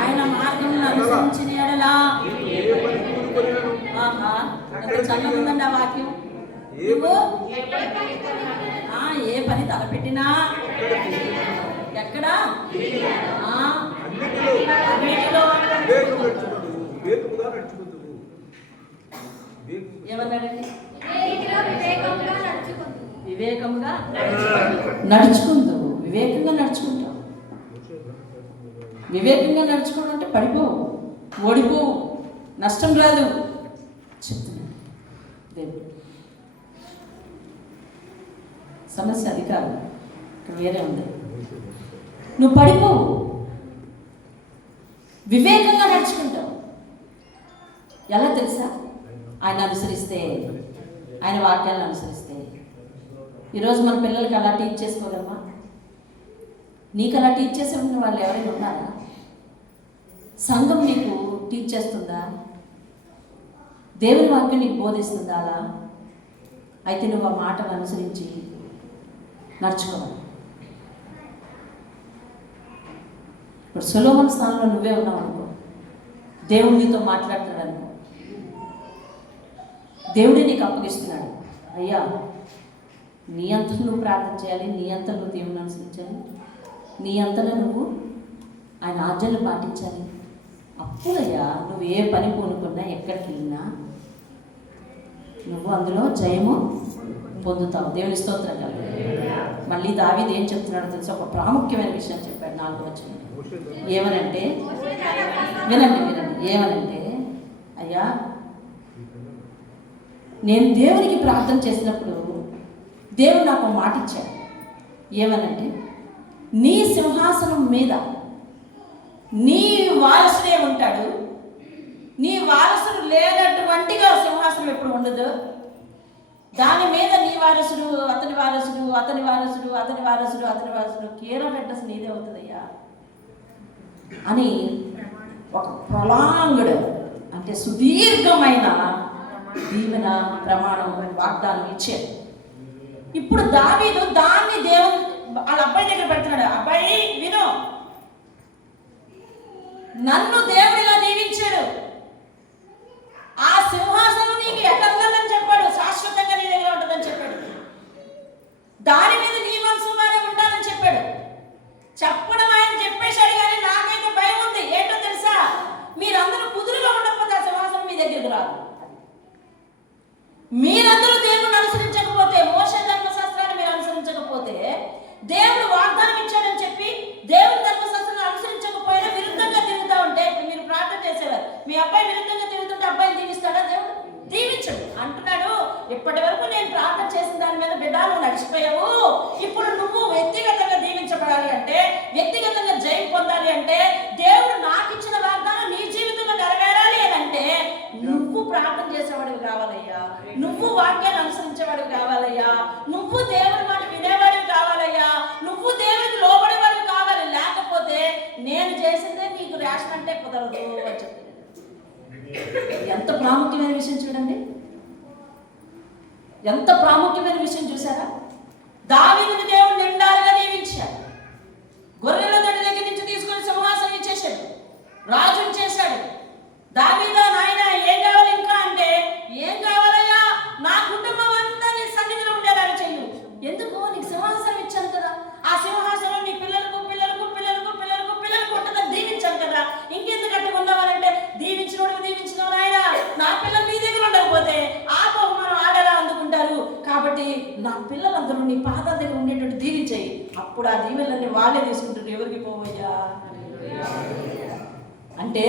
ఆయన మార్గమును అనుసరించిన యెడల. ఎంత చల్లగా ఉందండి ఆ వాక్యం. నువ్వు ఏ పని తలపెట్టినా ఎక్కడ ఏమన్నాడండి? వివేకంగా నడుచుకుంటూ వివేకంగా నడుచుకుంటావు. వివేకంగా నడుచుకోవడం అంటే పడిపోవు, ఓడిపోవు, నష్టం రాదు చెప్తున్నాడు దేవుడు. సమస్య అది కాదు, ఇక్కడ వేరే ఉంది. నువ్వు పడిపోవు, వివేకంగా నడుచుకుంటావు. ఎలా తెలుసా? ఆయన అనుసరిస్తే, ఆయన వాక్యాలను అనుసరిస్తే. ఈరోజు మన పిల్లలకి అలా టీచ్ చేసుకోదమ్మా. నీకు అలా టీచ్ చేసే ఉన్న వాళ్ళు ఎవరైనా ఉన్నారా? సంఘం నీకు టీచ్ చేస్తుందా? దేవుని వాక్యం నీకు బోధిస్తుందా? అలా అయితే నువ్వు ఆ మాటను అనుసరించి నడుచుకోవాలి. ఇప్పుడు సొలొమోను స్థానంలో నువ్వే ఉన్నావు అనుకో, దేవుడు నీతో మాట్లాడుతున్నాడు అనుకో, దేవుడే నీకు అప్పగిస్తున్నాడు. అయ్యా నీ అంతలో నువ్వు ప్రార్థన చేయాలి, నీ అంతలో నువ్వు దేవుని అనుసరించాలి, నీ అంతలో నువ్వు ఆయన ఆజ్ఞలు పాటించాలి. అప్పుడయ్యా నువ్వు ఏ పని పూనుకున్నా, ఎక్కడికి వెళ్ళినా నువ్వు అందులో జయము పొందుతావు. దేవుని స్తోత్రం కాదు. మళ్ళీ దావీదు ఏం చెప్తున్నాడో తెలుసు? ఒక ప్రాముఖ్యమైన విషయం చెప్పాడు 4వ వచనం. ఏమనంటే, వినండి, ఏమనంటే, అయ్యా నేను దేవునికి ప్రార్థన చేసినప్పుడు దేవుడు నాకు మాట ఇచ్చాడు. ఏమనంటే, నీ సింహాసనం మీద నీ వారసుడే ఉంటాడు, నీ వారసుడు లేనటువంటిగా సింహాసనం ఎప్పుడు ఉండదు, దాని మీద నీ వారసుడు, అతని వారసుడు, అతని వారసుడు, అతని వారసుడు, అతని వారసుడు, కేరళ అడ్రస్ నీదే అవుతుందయ్యా అని ఒక ప్రొలాంగ్డ్ అంటే సుదీర్ఘమైన దీవెన ప్రమాణం వాగ్దానం ఇచ్చాడు. ఇప్పుడు దావీదు దాన్ని దేవుని వాళ్ళ అబ్బాయి దగ్గర పెడుతున్నాడు. అబ్బాయి విను, నన్ను దేవుడిగా దీవించాడు, ఆ సింహాసనం నీకు ఎటర్నల్ చెప్పాడు, శాశ్వతంగా నీ దగ్గర ఉంటుందని చెప్పాడు, దాని మీద నీ మనసు మీద ఉంటానని చెప్పాడు. చెప్పడం ఆయన చెప్పేశాడు, కానీ నాకైతే భయం ఉంది. ఏంటో తెలుసా? మీరందరూ కుదురుగా ఉండకపోతే ఆ సింహాసనం మీ దగ్గరకు రాదు. మీరందరూ దేవుని అనుసరించకపోతే, మోషే ధర్మశాస్త్రాన్ని మీరు అనుసరించకపోతే, దేవుడు వాగ్దానం ఇచ్చాడని చెప్పి దేవుని ధర్మశాస్త్రాన్ని అనుసరించకపోయినా విరుద్ధంగా తిరుగుతూ ఉంటే, మీరు ప్రార్థన చేసేవారు, మీ అబ్బాయి విరుద్ధంగా తిరుగుతుంటే అబ్బాయిని దీవిస్తాడా దేవుడు? దీవించడు. అంటున్నాడు, ఇప్పటి వరకు నేను ప్రార్థన చేసిన దాని మీద బిడ్డలు నడిచిపోయావు, ఇప్పుడు నువ్వు వ్యక్తిగతంగా దీవించబడాలి అంటే, వ్యక్తిగతంగా జయం పొందాలి అంటే, దేవుడు నాకు ఇచ్చిన వాగ్దానం నీ జీవితంలో నెరవేరాలి అని అంటే, నువ్వు ప్రార్థన చేసేవాడివి కావాలయ్యా, నువ్వు వాక్యాన్ని అనుసరించేవాడివి కావాలయ్యా, నువ్వు దేవుని మాట వినేవాడివి కావాలయ్యా, నువ్వు దేవుడికి లోబడేవాడివి కావాలి. లేకపోతే నేను చేసిందే నీకు రేషన్ అంటే కుదరదు అని చెప్తున్నాడు. ఎంత ప్రాముఖ్యమైన విషయం చూడండి, ఎంత ప్రాముఖ్యమైన విషయం చూసారా? దావీదుని దేవుడు నిండారుగా దీవించాడు. గొర్రెల దొడ్డి దగ్గర నుంచి తీసుకొని సింహాసనం ఇచ్చేశాడు, రాజుని చేశాడు. దావీదా నాయన ఏం కావాలి ఇంకా అంటే, ఏం కావాలయ్యా, నా కుటుంబం అంతా నీ సన్నిధిలో ఉండేలాగా చెయ్యి. ఎందుకు? నీకు సింహాసనం ఇచ్చాను కదా, ఆ సింహాసనం నీ పిల్లలకు పిల్లలకు పిల్లలకు పిల్లలకు పిల్లలకు ఉంటుందని దీవించాను కదా, ఇంకెందుకు కట్టుకుందామనంటే, దీవించినోడు దీవించినోడు ఆయన, నా పిల్లలు నీ దగ్గర ఉండకపోతే ఆ బహుమానం ఆడేలా అందుకుంటారు. కాబట్టి నా పిల్లలందరూ నీ పాదాల దగ్గర ఉండేటట్టు దీవించాయి. అప్పుడు ఆ దీవెనలన్నీ వాళ్ళే తీసుకుంటారు, ఎవరికి పోవయ్యా. అంటే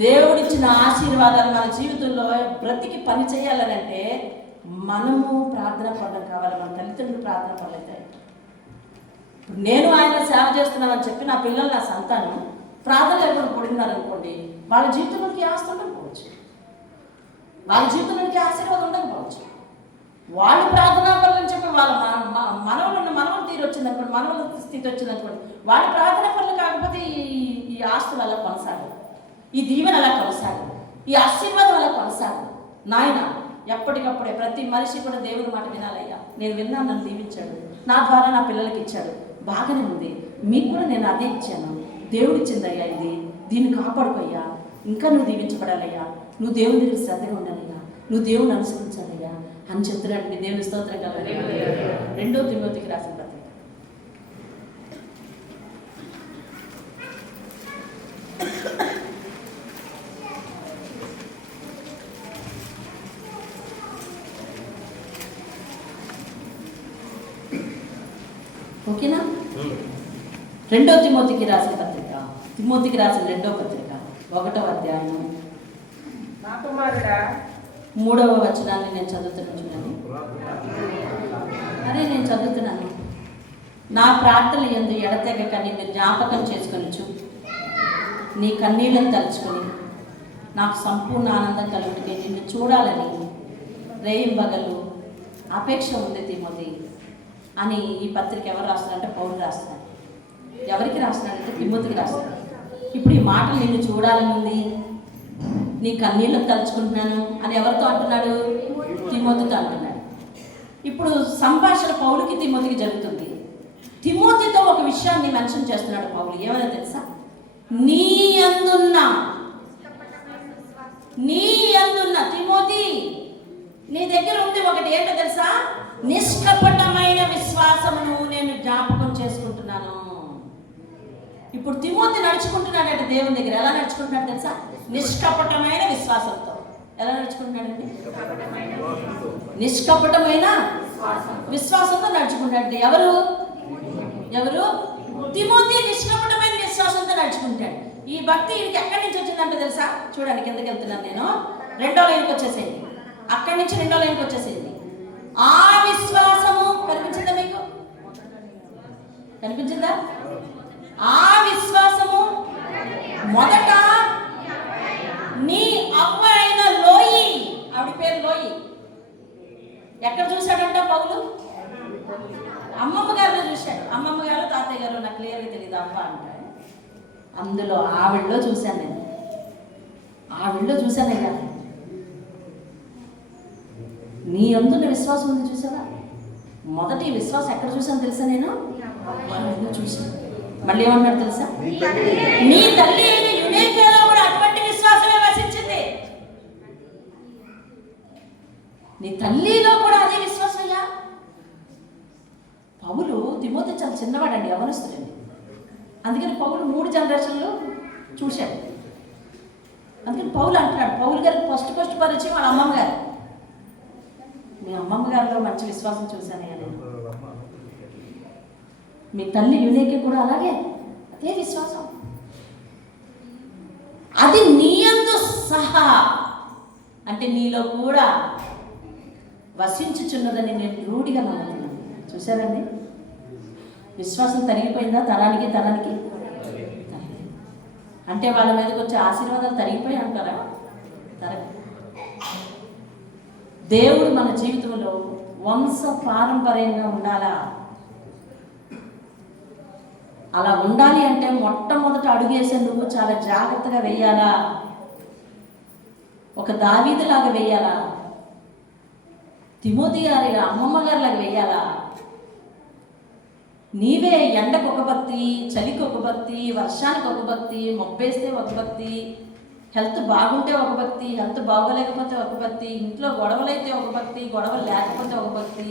దేవుడిచ్చిన ఆశీర్వాదాలు మన జీవితంలో బ్రతికి పని చేయాలనంటే మనము ప్రార్థన పడడం కావాలి. మన తల్లిదండ్రులు ప్రార్థన పడలేదు. నేను ఆయన సేవ చేస్తున్నానని చెప్పి నా పిల్లలు, నా సంతానం ప్రార్థన ఎవరు పడుతున్నారనుకోండి, వాళ్ళ జీవితంలోకి ఆస్తి ఉండకపోవచ్చు, వాళ్ళ జీవితంలోకి ఆశీర్వాదం ఉండకపోవచ్చు. వాళ్ళు ప్రార్థనా పనులని చెప్పి వాళ్ళ మనవలు తీరు వచ్చిందనుకోండి, మనవల స్థితి వచ్చిందనుకోండి, వాళ్ళ ప్రార్థనా పనులు కాకపోతే ఈ ఆస్తులు అలా కొనసాగదు, ఈ దీవెన అలా కొనసాగదు, ఈ ఆశీర్వాదం అలా కొనసాగదు. నాయన ఎప్పటికప్పుడే ప్రతి మనిషి కూడా దేవుని మాట వినాలయ్యా. నేను విన్నాను, నన్ను దీవించాడు, నా ద్వారా నా పిల్లలకి ఇచ్చాడు, బాగానే ఉంది, మీకు కూడా నేను అదే ఇచ్చాను, దేవుడిచ్చిందయ్యా ఇది, దీన్ని కాపాడుకోయ్యా, ఇంకా నువ్వు దీవించబడాలయ్యా, నువ్వు దేవుని దగ్గర శ్రద్ధగా ఉండాలయ్యా, నువ్వు దేవుని అనుసరించాలయ్యా అని చెప్తున్నాడు. మీ దేవుని స్తోత్రం కలగాలి. 2 తిమోతికి రాసిన పత్రిక. ఓకేనా? 2 తిమోతికి రాసిన పత్రిక, తిమోతికి రాసిన 2వ పత్రిక 1వ అధ్యాయం 3వ వచనాన్ని నేను చదువుతున్నాను, చూడండి. అదే నేను చదువుతున్నాను. నా ప్రార్థన యందు ఎడతెగక నిన్ను జ్ఞాపకం చేసుకొనిచు నీ కన్నీళ్ళను తలుచుకొని నాకు సంపూర్ణ ఆనందం కలుగుతుంది, నిన్ను చూడాలని రేయింబగలు అపేక్ష ఉంది తిమోతి అని ఈ పత్రిక ఎవరు రాస్తున్నారంటే పౌలు రాస్తున్నారు. ఎవరికి రాస్తున్నారంటే తిమోతికి రాస్తున్నారు. ఇప్పుడు ఈ మాటలు నిన్ను చూడాలని ఉంది, నీ కన్నీళ్ళను తలుచుకుంటున్నాను అని ఎవరితో అంటున్నాడు? తిమోతితో అంటున్నాడు. ఇప్పుడు సంభాషణ పౌలుకి తిమోతికి జరుగుతుంది. తిమోతితో ఒక విషయాన్ని మెన్షన్ చేస్తున్నాడు పౌలు. ఏమైనా తెలుసా? నీ యందున్న తిమోతి, నీ దగ్గర ఉంది ఒకటి, ఏంటో తెలుసా? నిష్కపటమైన విశ్వాసమును నేను జ్ఞాపకం చేసుకుంటున్నాను. ఇప్పుడు తిమోతి నడుచుకుంటున్నాడంటే దేవుని దగ్గర ఎలా నడుచుకుంటున్నాడు తెలుసా? నిష్కపటమైన విశ్వాసంతో. ఎలా నడుచుకుంటున్నాడండి? నిష్కపటమైన విశ్వాసంతో నడుచుకుంటాడు. ఎవరు తిమోతి నిష్కపటమైన విశ్వాసంతో నడుచుకుంటాడు. ఈ భక్తి ఈయనకి ఎక్కడి నుంచి వచ్చిందంటే తెలుసా? చూడండి, కిందకి వెళ్తున్నాను నేను. 2వ లైన్కి వచ్చేసేయండి, అక్కడి నుంచి 2వ లైన్కి వచ్చేసేయండి. ఆ విశ్వాసము కనిపించిందా మీకు? కనిపించిందా? ఆ విశ్వాసము మొదట నీ అవ్వ అయిన లోయి, ఆవిడ పేరు లోయి, ఎక్కడ చూశాడంట పౌలు? అమ్మమ్మ గారిలో చూశాడు. అమ్మమ్మ గారు తాతయ్య గారు నాకు క్లియర్గా తెలియదు అవ్వ అంటే. అందులో ఆవిడలో చూశాను నేను, ఆవిడలో చూశానయ్యా. నీ అందున్న విశ్వాసం ఉంది చూసావా? మొదటి విశ్వాసం ఎక్కడ చూసాను తెలుసా? నేను అవ్వలో చూశాను. మళ్ళీ ఏమన్నాడు తెలుసా? నీ తల్లి అయిన యునేకేలో కూడా అటువంటి విశ్వాసమే వసించింది. నీ తల్లిలో కూడా అదే విశ్వాసం అయ్యా. పౌలు తిమోతి చాలా చిన్నవాడండి, యవనస్తుడండి. అందుకని పౌలు 3 జనరేషన్లు చూశాడు. అందుకని పౌలు అంటున్నాడు, పౌలు గారికి ఫస్ట్ పరిచయం వాళ్ళ అమ్మమ్మ గారు. మీ అమ్మమ్మ గారిలో మంచి విశ్వాసం చూశానయ్యా నేను. మీ తల్లి యునేకి కూడా అలాగే, అదే విశ్వాసం. అది నీయందు సహా అంటే నీలో కూడా వసించుచున్నదని నేను రూఢిగా నమ్ముతున్నాను. చూసారండి, విశ్వాసం తరిగిపోయిందా? తరానికి అంటే వాళ్ళ మీదకి వచ్చే ఆశీర్వాదాలు తరిగిపోయి అంటారా? దేవుడు మన జీవితంలో వంశ పారంపర్యంగా ఉండాలా? అలా ఉండాలి అంటే మొట్టమొదట అడుగేసే నువ్వు చాలా జాగ్రత్తగా వెయ్యాలా? ఒక దావీదులాగా వెయ్యాలా? తిమోతి గారి అమ్మమ్మ గారిలాగా వెయ్యాలా? నీవే ఎండకు ఒక భక్తి, చలికి ఒక భక్తి, వర్షానికి ఒక భక్తి, మొబ్బేస్తే ఒక భక్తి, హెల్త్ బాగుంటే ఒక భక్తి, హెల్త్ బాగోలేకపోతే ఒక భక్తి, ఇంట్లో గొడవలైతే ఒక భక్తి, గొడవలు లేకపోతే ఒక భక్తి,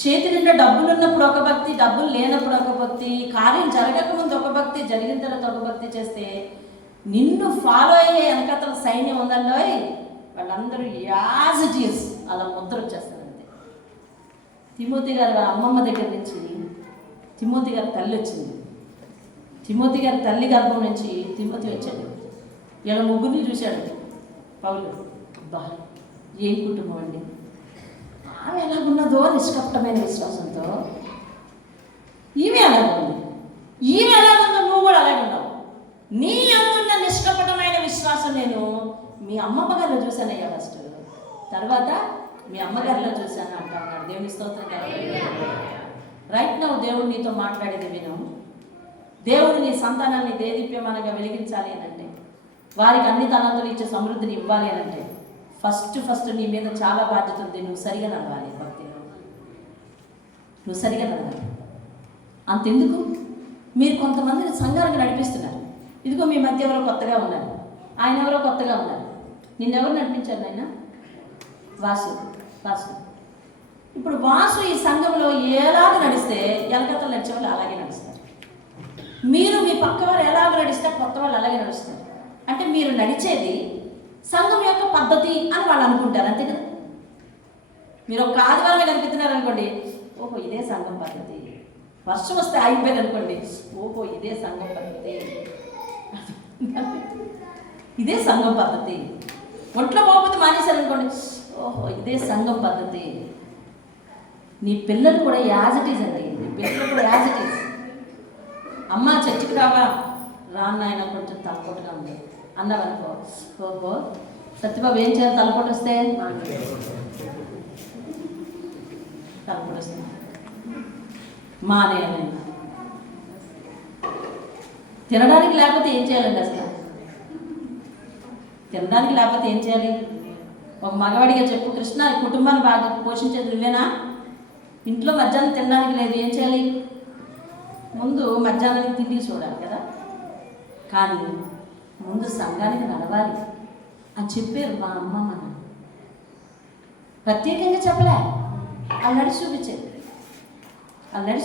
చేతి నిండా డబ్బులు ఉన్నప్పుడు ఒక భక్తి, డబ్బులు లేనప్పుడు ఒక భక్తి, కార్యం జరగకముందు ఒక భక్తి, జరిగిన తర్వాత ఒక భక్తి చేస్తే నిన్ను ఫాలో అయ్యే వెనకతల సైన్యం ఉందంలో వాళ్ళందరూ యాజ్ ఇట్ ఈస్ అలా ముద్ర వచ్చేస్తారు అంతే. తిమోతి గారు అమ్మమ్మ దగ్గర నుంచి తిమోతి గారి తల్లి వచ్చింది. తిమోతి గారి తల్లి గర్భం నుంచి తిమోతి వచ్చాడు. ఇలా ముగ్గురిని చూశాడు పౌలు. బా ఏం కుటుంబం అండి, ఆమె ఎలాగున్నదో నిష్కపటమైన విశ్వాసంతో, ఈమె ఎలాగుంది, ఈమె ఎలాగుందో నువ్వు కూడా అలాగే ఉన్నావు. నీ అందున్న నిష్కపటమైన విశ్వాసం నేను మీ అమ్మమ్మ గారిలో చూశానయ్యా ఫస్ట్, తర్వాత మీ అమ్మగారిలో చూశాను అంటా ఉన్నాడు. దేవుని స్తోత్రం. రైట్ నౌ దేవుడు నీతో మాట్లాడేది విను. దేవుడు నీ సంతానాన్ని దేదీప్యమానంగా వెలిగించాలి అని అంటే, వారికి అన్ని తలంతులు ఇచ్చే సమృద్ధిని ఇవ్వాలి అని అంటే ఫస్ట్ నీ మీద చాలా బాధ్యత ఉంది. నువ్వు సరిగా నడవాలి భక్తిలో, నువ్వు సరిగా నడవాలి. అంతెందుకు, మీరు కొంతమందిని సంఘానికి నడిపిస్తున్నారు. ఇదిగో మీ మధ్య ఎవరో కొత్తగా ఉన్నారు, ఆయన ఎవరో కొత్తగా ఉన్నారు. నిన్నెవరు నడిపించారు నాయన? వాసు. ఇప్పుడు వాసు ఈ సంఘంలో ఎలాగ నడిస్తే వెనకతలు నడిచే వాళ్ళు అలాగే నడుస్తారు. మీరు మీ పక్క వారు ఎలాగ నడిస్తే కొత్త వాళ్ళు అలాగే నడుస్తారు. అంటే మీరు నడిచేది సంఘం యొక్క పద్ధతి అని వాళ్ళు అనుకుంటారు, అంతే కదా. మీరు ఒక ఆదివారమే కనిపిస్తున్నారు అనుకోండి, ఓహో ఇదే సంఘం పద్ధతి. వర్షం వస్తే ఆగిపోయింది అనుకోండి, ఓహో ఇదే సంఘం పద్ధతి, ఇదే సంఘం పద్ధతి. ఒంట్లో పోకపోతే మానేశారు అనుకోండి, ఓహో ఇదే సంఘం పద్ధతి. నీ పిల్లలు కూడా యాజ్ ఇట్ ఈజ్ అండి, నీ పిల్లలు కూడా యాజ్ ఇట్ ఈజ్. అమ్మ చర్చికి రావా, రాన్న ఆయన కొంచెం తలపోటుగా ఉంది అన్నావనుకో, ఓహో సత్యబాబు ఏం చేయాలి, తలపోటు వస్తే మానేయాలి. తినడానికి లేకపోతే ఏం చేయాలండి అసలు? తినడానికి లేకపోతే ఏం చేయాలి? ఒక మగవాడిగా చెప్పు, కృష్ణ కుటుంబాన్ని బాగా పోషించేది నువ్వేనా? ఇంట్లో మధ్యాహ్నం తినడానికి లేదు, ఏం చేయాలి? ముందు మధ్యాహ్నానికి తిండికి చూడాలి కదా. కానీ ముందు సంఘానికి నడవాలి అని చెప్పారు మా అమ్మ మా నాన్న. ప్రత్యేకంగా చెప్పలే, వాళ్ళు నడిచి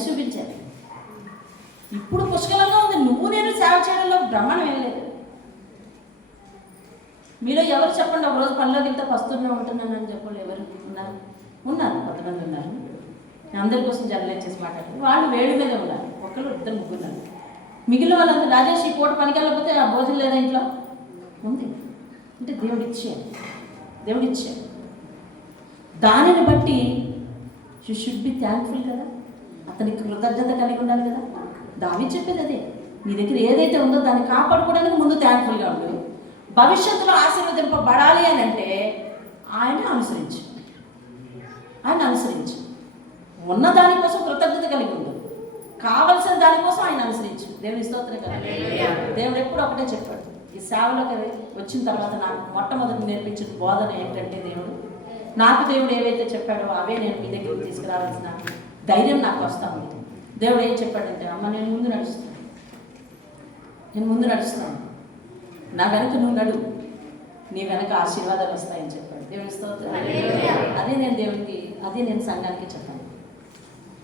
చూపించారు. ఇప్పుడు పుష్కలంగా ఉంది. నువ్వు నేను సేవ చేయడంలో బ్రహ్మాండం ఏం లేదు. మీలో ఎవరు చెప్పండి, ఒక రోజు పనిలోకి వెళ్తే పస్తున్నా ఉంటున్నానని చెప్పండి. ఎవరు ఉన్నారు? కొంతమంది ఉన్నారు. అందరి కోసం జనరేట్ చేసి మాట్లాడుతున్నారు. వాళ్ళు వేడి మీద ఉన్నారు, ఒకళ్ళు ఇద్దరు ముగ్గురు ఉన్నారు. మిగిలిన వాళ్ళంతా రాజేష్ ఈ పూట పనికి వెళ్ళకపోతే ఆ భోజనం లేదా ఇంట్లో ఉంది అంటే దేవుడు ఇచ్చాడు. దానిని బట్టి యు షుడ్ బి థ్యాంక్ఫుల్ కదా, అతనికి కృతజ్ఞత కలిగి ఉండాలి కదా. దావీదు చెప్పేది అదే, నీ దగ్గర ఏదైతే ఉందో దాన్ని కాపాడుకోవడానికి ముందు థ్యాంక్ఫుల్గా ఉండు. భవిష్యత్తులో ఆశీర్వదింపబడాలి అని అంటే ఆయన అనుసరించు. ఉన్న దానికోసం కృతజ్ఞత కలిగి ఉండు, కావలసిన దానికోసం ఆయన అనుసరించు. దేవుని స్తోత్రం కదా. దేవుడు ఎప్పుడు ఒకటే చెప్పాడు, ఈ సేవలోకి వచ్చిన తర్వాత నాకు మొట్టమొదటి నేర్పించిన బోధన ఏంటంటే, నాకు దేవుడు ఏవైతే చెప్పాడో అవే నేను మీ దగ్గరికి తీసుకురావాల్సిన ధైర్యం నాకు వస్తా ఉంది. దేవుడు ఏం చెప్పాడంటే, అమ్మ నేను ముందు నడుస్తాను, నా వెనక నువ్వు నడు, నీ వెనక ఆశీర్వాదాలు వస్తాయని చెప్పాడు. దేవుని స్తోత్రం. అదే నేను సంఘానికి చెప్పాను.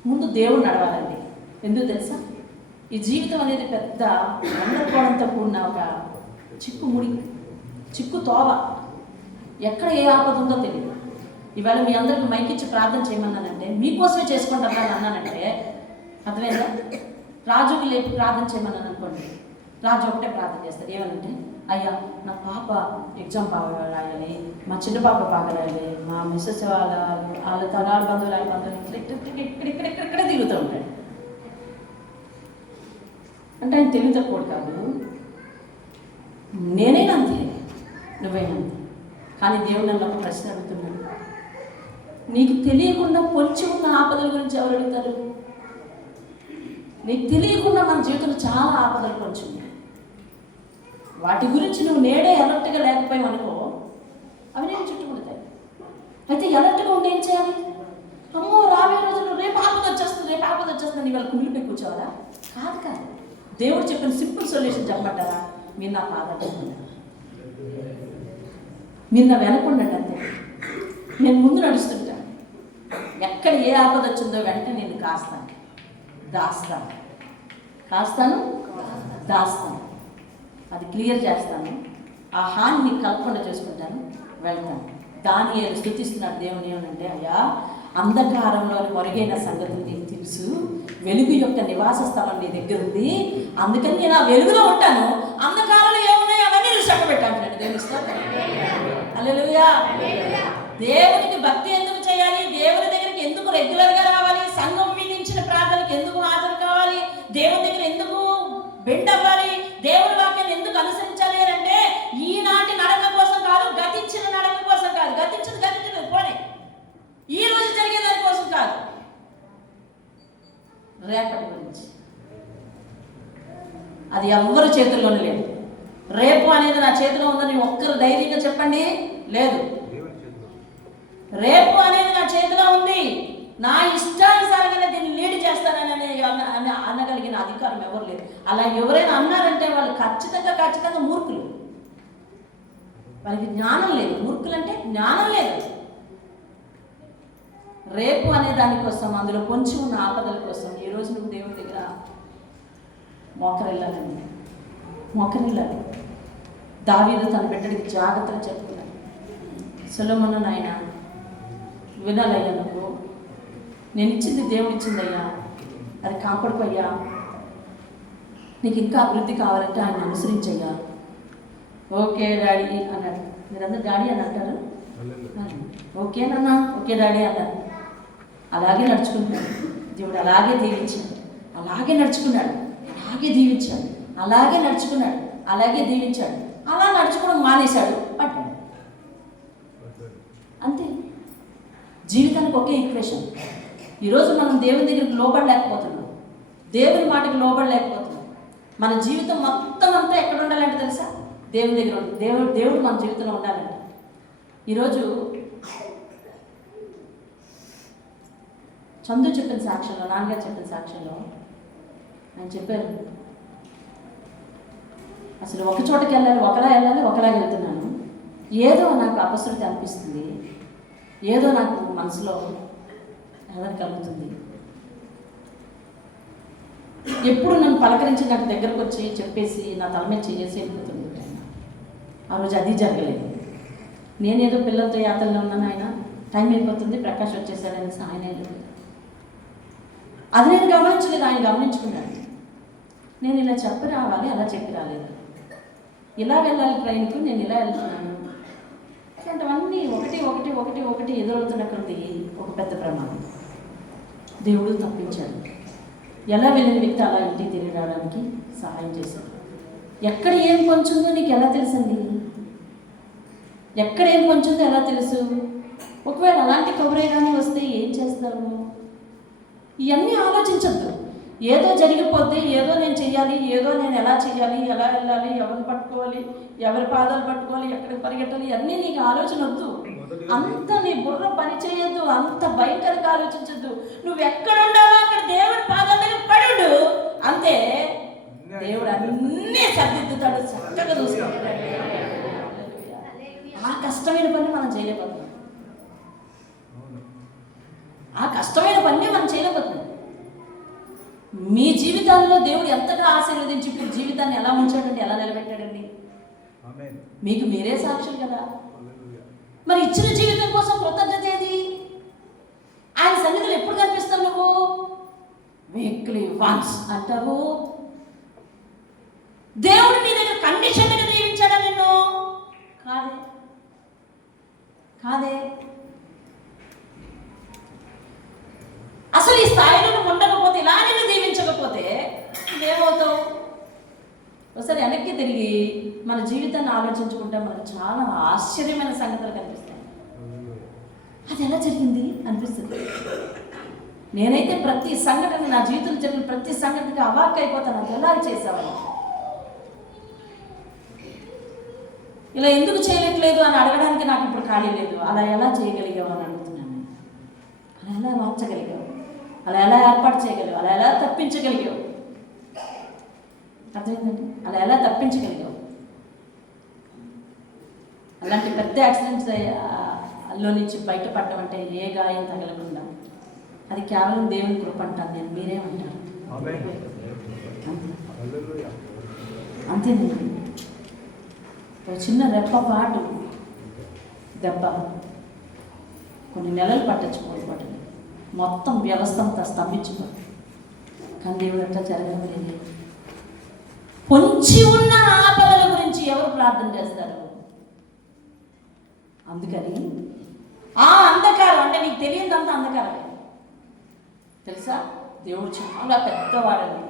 ముందు దేవుడు నడవాలండి. ఎందుకు తెలుసా? ఈ జీవితం అనేది పెద్ద గందరగోళంతో కూడిన ఒక చిక్కు తోవ. ఎక్కడ ఏ ఆపద ఉందో తెలియదు. ఇవాళ మీ అందరికి మైకిచ్చి ప్రార్థన చేయమన్నానంటే మీకోసమే చేసుకుంటారా అన్నానంటే అర్థమైందా? రాజుకి లేపి ప్రార్థన చేయమన్నాను అనుకోండి, రాజు ఒకటే ప్రార్థన చేస్తారు. ఏమనంటే, అయ్యా నా పాప ఎగ్జామ్ బాగా రాయాలి, మా చిన్న పాప బాగా రాయాలి, మా మిస్సెస్ వాళ్ళ తరాల బంధువులు ఇక్కడే తిరుగుతూ ఉంటాడు. అంటే ఆయన తెలివి తక్కువ కాదు, నేనైనా అంతే, నువ్వైనా అంతే. కానీ దేవుడు నన్ను ఒక ప్రశ్న అడుగుతున్నాడు, నీకు తెలియకుండా పొలిచి ఉన్న ఆపదల గురించి ఎవరు అడుగుతారు? నీకు తెలియకుండా మన జీవితంలో చాలా ఆపదలు పొలిచి ఉన్నాయి. వాటి గురించి నువ్వు నేడే అలర్ట్గా లేకపోయావనుకో, అవి నేను చుట్టుకుంటాయి. అయితే అలర్ట్గా ఉంటే ఏం చేయాలి? అమ్మో రాబోయే రోజుల్లో రేపు ఆపద వచ్చేస్తుంది ఇవాళ కుమిలిపోయి కూర్చోవాలా? కాదు. దేవుడు చెప్పిన సింపుల్ సొల్యూషన్ చెప్పమంటారా? మీరు నా పాదాలు మీరు నా వెనకుండండి అంతే. నేను ముందు నడుస్తుంటాను. ఎక్కడ ఏ ఆపద వచ్చిందో వెంటనే నేను దాస్తాను, అది క్లియర్ చేస్తాను. ఆ హాని కలపకుండా చేసుకుంటాను, వెళ్తాను. దానియేలు స్తుతిస్తున్నాడు దేవుని. ఏమనంటే, అయ్యా అంధకారంలో పొరుగైన సంగతులు నీకు తెలుసు, వెలుగు యొక్క నివాస స్థలం నీ దగ్గర ఉంది, అందుకని నేను ఆ వెలుగులో ఉంటాను, అంధకారంలో ఏమున్నాయి అవన్నీ నువ్వు చక్కబెట్టాను. దేవుని స్తోత్రం. హల్లెలూయా. దేవునికి భక్తి ఎందుకు చేయాలి? దేవుని దగ్గరికి ఎందుకు రెగ్యులర్గా రావాలి? సంఘం మీదించిన ప్రార్థనకు ఎందుకు హాజరు కావాలి? దేవుని దగ్గర ఎందుకు బెండ్ అవ్వాలి? దేవుని వాక్యాన్ని ఎందుకు అనుసరించాలి అంటే ఈనాటి నడక కోసం కాదు, గతించిన నడక కోసం కాదు. గతించదు పోనీ, ఈ రోజు జరిగే దాని కోసం కాదు, రేపటి గురించి. అది ఎవ్వరి చేతుల్లోనే లేదు. రేపు అనేది నా చేతిలో ఉందని ఒక్కరు ధైర్యంగా చెప్పండి. లేదు. రేపు అనేది నా చేతిలో ఉంది. నా ఇష్టానుసారంగానే దీన్ని లీడ్ చేస్తానని అనగలిగిన అధికారం ఎవరు లేదు. అలా ఎవరైనా అన్నారంటే వాళ్ళు ఖచ్చితంగా మూర్ఖులు. వాళ్ళకి జ్ఞానం లేదు. మూర్ఖులు అంటే జ్ఞానం లేదు. రేపు అనే దానికోసం, అందులో పొంచి ఉన్న ఆపదల కోసం ఈరోజు నువ్వు దేవుడి దగ్గర మోకరిల్లాలి. దావీదు తన బిడ్డడికి జాగ్రత్తలు చెప్తున్నాడు. సొలొమోను, నాయన వినాలయ్యా, నువ్వు నేను ఇచ్చింది దేవుడు ఇచ్చిందయ్యా, అది కాపాడుకోయ్యా. నీకు ఇంకా అభివృద్ధి కావాలంటే ఆయన అనుసరించయ్యా. ఓకే డాడీ అన్నాడు. మీరందరూ డాడీ అని అంటారు. ఓకేనన్నా, ఓకే డాడీ అన్నారు. అలాగే నడుచుకుంటున్నాడు. దేవుడు అలాగే దీవించాడు, అలాగే నడుచుకున్నాడు, అలాగే దీవించాడు, అలాగే నడుచుకున్నాడు, అలాగే దీవించాడు. అలా నడుచుకోవడం మానేశాడు, పట్టాడు. అంతే. జీవితానికి ఒకే ఈక్వేషన్. ఈరోజు మనం దేవుని దగ్గరికి లోబడలేకపోతున్నాం, దేవుని మాటకి లోబడలేకపోతున్నాం. మన జీవితం మొత్తం అంతా ఎక్కడ ఉండాలంటే తెలుసా? దేవుని దగ్గర ఉంది. దేవుడు మన జీవితంలో ఉండాలంట. ఈరోజు చందు చెప్పిన సాక్ష్యంలో, నాన్నగారు చెప్పిన సాక్ష్యంలో ఆయన చెప్పారు, అసలు ఒక చోటకి వెళ్ళాలి, ఒకలా వెళ్తున్నాను. ఏదో నాకు అపశృతి అనిపిస్తుంది, ఏదో నాకు మనసులో ఏదైనా కలుగుతుంది. ఎప్పుడు నన్ను పలకరించి నాకు దగ్గరకు వచ్చి చెప్పేసి నా తల మీద చేసి వెళ్ళిపోతుంది. ఆ రోజు అది జరగలేదు. నేనేదో పిల్లలతో యాత్రలో ఉన్నాను, ఆయన టైం అయిపోతుంది, ప్రకాష్ వచ్చేసాడనేసి ఆయన అది నేను గమనించలేదు, ఆయన గమనించుకున్నాడు. నేను ఇలా చెప్పి రావాలి, అలా చెప్పి రాలేదు. ఇలా వెళ్ళాలి ట్రైన్కు, నేను ఇలా వెళ్తున్నాను. ఇట్లాంటివన్నీ ఒకటి ఎదురవుతున్నటువంటి ఒక పెద్ద ప్రమాదం. దేవుడు తప్పించాడు. ఎలా వెళ్ళిన వ్యక్తి అలా ఇంటికి తిరిగి రావడానికి సహాయం చేశాడు. ఎక్కడ ఏం కొంచెందో నీకు ఎలా తెలుసండి? ఎక్కడ ఏం కొంచెందో ఎలా తెలుసు? ఒకవేళ అలాంటి కబురే కానీ వస్తే ఏం చేస్తారు? ఇవన్నీ ఆలోచించద్దు. ఏదో జరిగిపోతే, ఏదో నేను చెయ్యాలి, ఏదో నేను ఎలా చెయ్యాలి, ఎలా వెళ్ళాలి, ఎవరిని పట్టుకోవాలి, ఎవరి పాదాలు పట్టుకోవాలి, ఎక్కడికి పరిగెట్టాలి, ఇవన్నీ నీకు ఆలోచన వద్దు. అంత నీ బుర్ర పని చేయొద్దు, అంత భయంకరంగా ఆలోచించద్దు. నువ్వు ఎక్కడ ఉండాలో అక్కడ దేవుడి పాదాల దగ్గర పడుడు, అంతే. దేవుడు అన్నీ సర్దిద్దుతాడు, చక్కగా చూసుకుంటాడు. ఆ కష్టమైన పని మనం చేయలేకపోతున్నాం. మీ జీవితాల్లో దేవుడు ఎంతగా ఆశీర్వదించి మీ జీవితాన్ని ఎలా ఉంచాడండి, ఎలా నిలబెట్టాడండి? మీకు మీరే సాక్షులు కదా. మరి ఇచ్చిన జీవితం కోసం కృతజ్ఞత ఏది? ఆయన సన్నిధిలో ఎప్పుడు కనిపిస్తావు నువ్వు? వీక్లీ వన్స్ అంటావు. దేవుడు నీ దగ్గర కండిషన్గా దీవించాడా నిన్ను? కాదే. అసలు ఈ స్థాయిలో నువ్వు ఉండకపోతే, ఇలా నేను దీవించకపోతే ఏమవుతావు? ఒకసారి వెనక్కి తిరిగి మన జీవితాన్ని ఆలోచించుకుంటే మనకు చాలా ఆశ్చర్యమైన సంగతులు కనిపిస్తాయి. అది ఎలా జరిగింది అనిపిస్తుంది. నేనైతే ప్రతి సంఘటన, నా జీవితంలో జరిగిన ప్రతి సంఘటనకి అవాక్ అయిపోతాను. అది ఎలా చేసావని, ఇలా ఎందుకు చేయట్లేదు అని అడగడానికి నాకు ఇప్పుడు ఖాళీ లేదు. అలా ఎలా చేయగలిగావు అని అడుగుతున్నాను. అలా ఎలా మార్చగలిగావు? అలా ఎలా ఏర్పాటు చేయగలిగావు? అలా ఎలా తప్పించగలిగావు? అర్థమైందండి? అలా ఎలా తప్పించగలిగావు? అలాంటి పెద్ద యాక్సిడెంట్స్ లో నుంచి బయటపడడం అంటే ఏ గాయం తగలకుండా అది కేవలం దేవుని కృప అంటాను నేను. మీరేమంటారు? అంతేనండి. ఒక చిన్న రెప్పపాటు దెబ్బ కొన్ని నెలలు పట్టచ్చు, కోల్పోవటం మొత్తం వ్యవస్థ అంతా స్తంభించిపోతుంది. కానీ దేవుడు అట్లా జరగలేదు. పొంచి ఉన్న ఆపదల గురించి ఎవరు ప్రార్థన చేస్తారు? అందుకని ఆ అంధకారం అంటే నీకు తెలియదంతా అంధకారమే. తెలుసా? దేవుడు చాలా పెద్దవాడండి.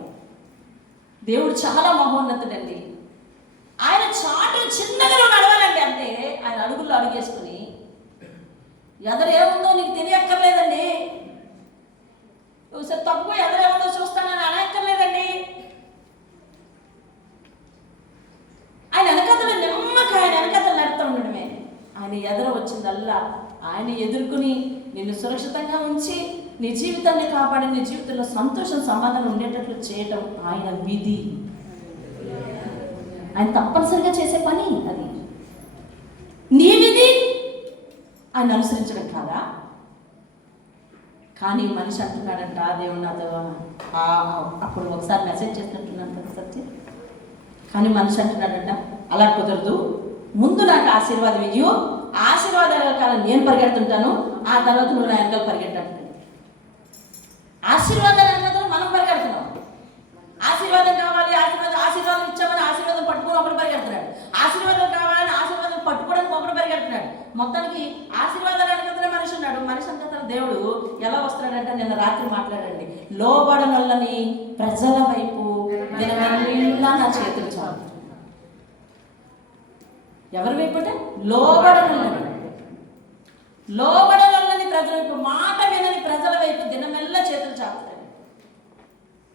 దేవుడు చాలా మహోన్నతుడండి. ఆయన చాటు చిన్నగా నడవాలండి అంతే. ఆయన అడుగుల్లో అడుగేసుకుని ఎదరేముందో నీకు తెలియక్కర్లేదండి. ఒకసారి తప్పు ఎదరేముందో చూస్తానని అనక్కర్లేదండి. ఆయన వెనకతలు నిమ్మక ఆయన వెనకతలు నడుతూ ఉండడమే. ఆయన ఎదుర వచ్చిందల్లా ఆయన ఎదుర్కొని నిన్ను సురక్షితంగా ఉంచి నీ జీవితాన్ని కాపాడి నీ జీవితంలో సంతోషం సమాధానం ఉండేటట్లు చేయటం ఆయన విధి. ఆయన తప్పనిసరిగా చేసే పని అది. నీ విధి ఆయన అనుసరించడం కాదా? కానీ మనిషి అంటున్నాడంట, దేవుడు నాతో అప్పుడు ఒకసారి మెసేజ్ చేసినట్టున్నాను కదా సత్యం. కానీ మనిషి అంటున్నాడంట, అలా కుదరదు, ముందు నాకు ఆశీర్వాదం ఇయ్యు, ఆశీర్వాదాల కాలం నేను పరిగెడుతుంటాను, ఆ తర్వాత నువ్వు నా వెనకాల పరిగెట్టాడు. ఆశీర్వాదాలు వెనకాల మనం పరిగెడుతున్నాం. ఆశీర్వాదం కావాలి, ఆశీర్వాదం ఇచ్చామని ఆశీర్వాదం పట్టుకుని ఒకటి పరిగెడుతున్నాడు. ఆశీర్వాదం కావాలని ఆశీర్వాదం పట్టుకోవడానికి ఒకటి పరిగెడుతున్నాడు. మొత్తానికి ఆశీర్వాదాలు వెనకతలే మనిషి ఉన్నాడు. మనిషి అంతా దేవుడు ఎలా వస్తున్నాడంటే, నిన్న రాత్రి మాట్లాడండి, లోబడనొల్లని ప్రజల వైపు దినమెల్లా నా చేతులు చాలు. ఎవరి వైపు అంటే లోబడనొల్లని ప్రజల వైపు, మాట వినని ప్రజల వైపు దినమెల్లా చేతులు చాపుతాడు.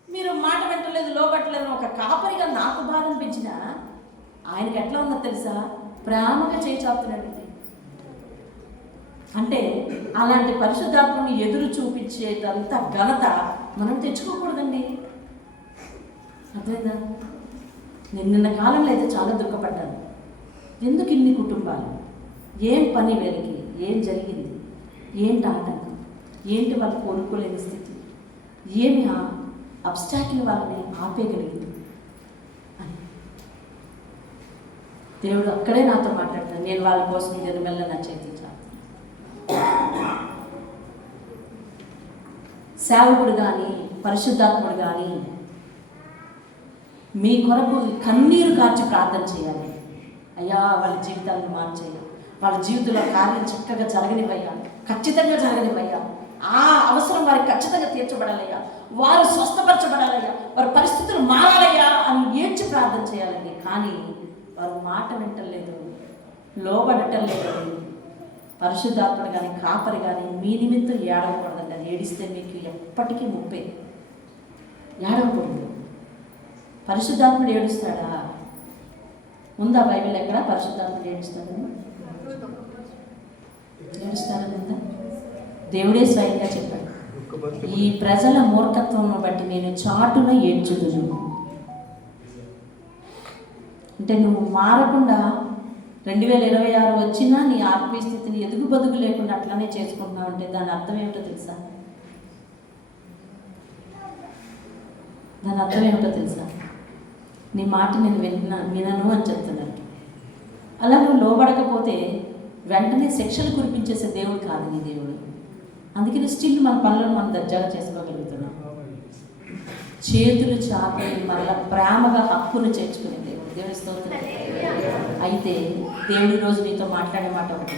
మీరు మాట వింటలేదు, లోబట్టలేదు ఒక కాపరిగా నాకు బాధ అనిపించిన ఆయనకి ఎట్లా ఉందో తెలుసా? ప్రేమగా చేయి చాపుతున్నాడు. అంటే అలాంటి పరిశుద్ధాత్మని ఎదురు చూపించేదంత ఘనత మనం తెచ్చుకోకూడదండి. అర్థమైందా? నేను నిన్న కాలంలో అయితే చాలా దుఃఖపడ్డాను. ఎందుకు ఇన్ని కుటుంబాలు? ఏం పని వీళ్ళకి? ఏం జరిగింది? ఏంటి ఆటంకం? ఏంటి వాళ్ళు కోలుకోలేని స్థితి? ఏమి అబ్స్టాకిల్ వాళ్ళని ఆపేయగలిగింది అని దేవుడు అక్కడే నాతో మాట్లాడుతున్నాను. నేను వాళ్ళ కోసం జన్మల్ల నా చేతి సేవకుడు కానీ పరిశుద్ధాత్ముడు కానీ మీ కొరకు కన్నీరు కార్చి ప్రార్థన చేయాలి. అయ్యా వాళ్ళ జీవితాలను మార్చేయాలి, వాళ్ళ జీవితంలో కార్యం చక్కగా జరగనివయ్యా, ఖచ్చితంగా జరగనివయ్యా, ఆ అవసరం వారికి ఖచ్చితంగా తీర్చబడాలయ్యా, వారు స్వస్థపరచబడాలయ్యా, వారి పరిస్థితులు మారాలయ్యా అని ఏడ్చి ప్రార్థన చేయాలండి. కానీ వారు మాట వింటలేదు, లోబడటం లేదు. పరిశుద్ధాత్ముడు కానీ కాపరి కానీ మీ నిమిత్తం ఏడవకూడదండి. అది ఏడిస్తే మీకు ఎప్పటికీ ముప్పే. ఏడవకూడదు. పరిశుద్ధాత్ముడు ఏడుస్తాడా? ఉందా బైబిల్ ఎక్కడ పరిశుద్ధాత్ముడు ఏడుస్తాడని? ఏడుస్తాడని ఉందా? దేవుడే స్వయంగా చెప్పాడు, ఈ ప్రజల మూర్ఖత్వం బట్టి నేను చాటున ఏడ్చుదును. అంటే నువ్వు మారకుండా 2026 వచ్చినా నీ ఆత్మీయ స్థితిని ఎదుగు బదుగు లేకుండా అట్లానే చేసుకుంటున్నావు అంటే దాని అర్థం ఏమిటో తెలుసా? దాని అర్థం ఏమిటో తెలుసా? నీ మాట నేను వినను అని చెప్తున్నాను. అలా నువ్వు లోబడకపోతే వెంటనే శిక్షలు కురిపించేసే దేవుడు కాదు నీ దేవుడు. అందుకని స్టిల్ మన పనులను మనం దర్జాగా చేసుకోగలుగుతున్నాం. చేతులు చాపి మరలా ప్రేమగా హక్కును చేర్చుకునే దేవుడు. దేవుడి స్తోత్రం. అయితే దేవుడి రోజు నీతో మాట్లాడే మాట ఒకటి,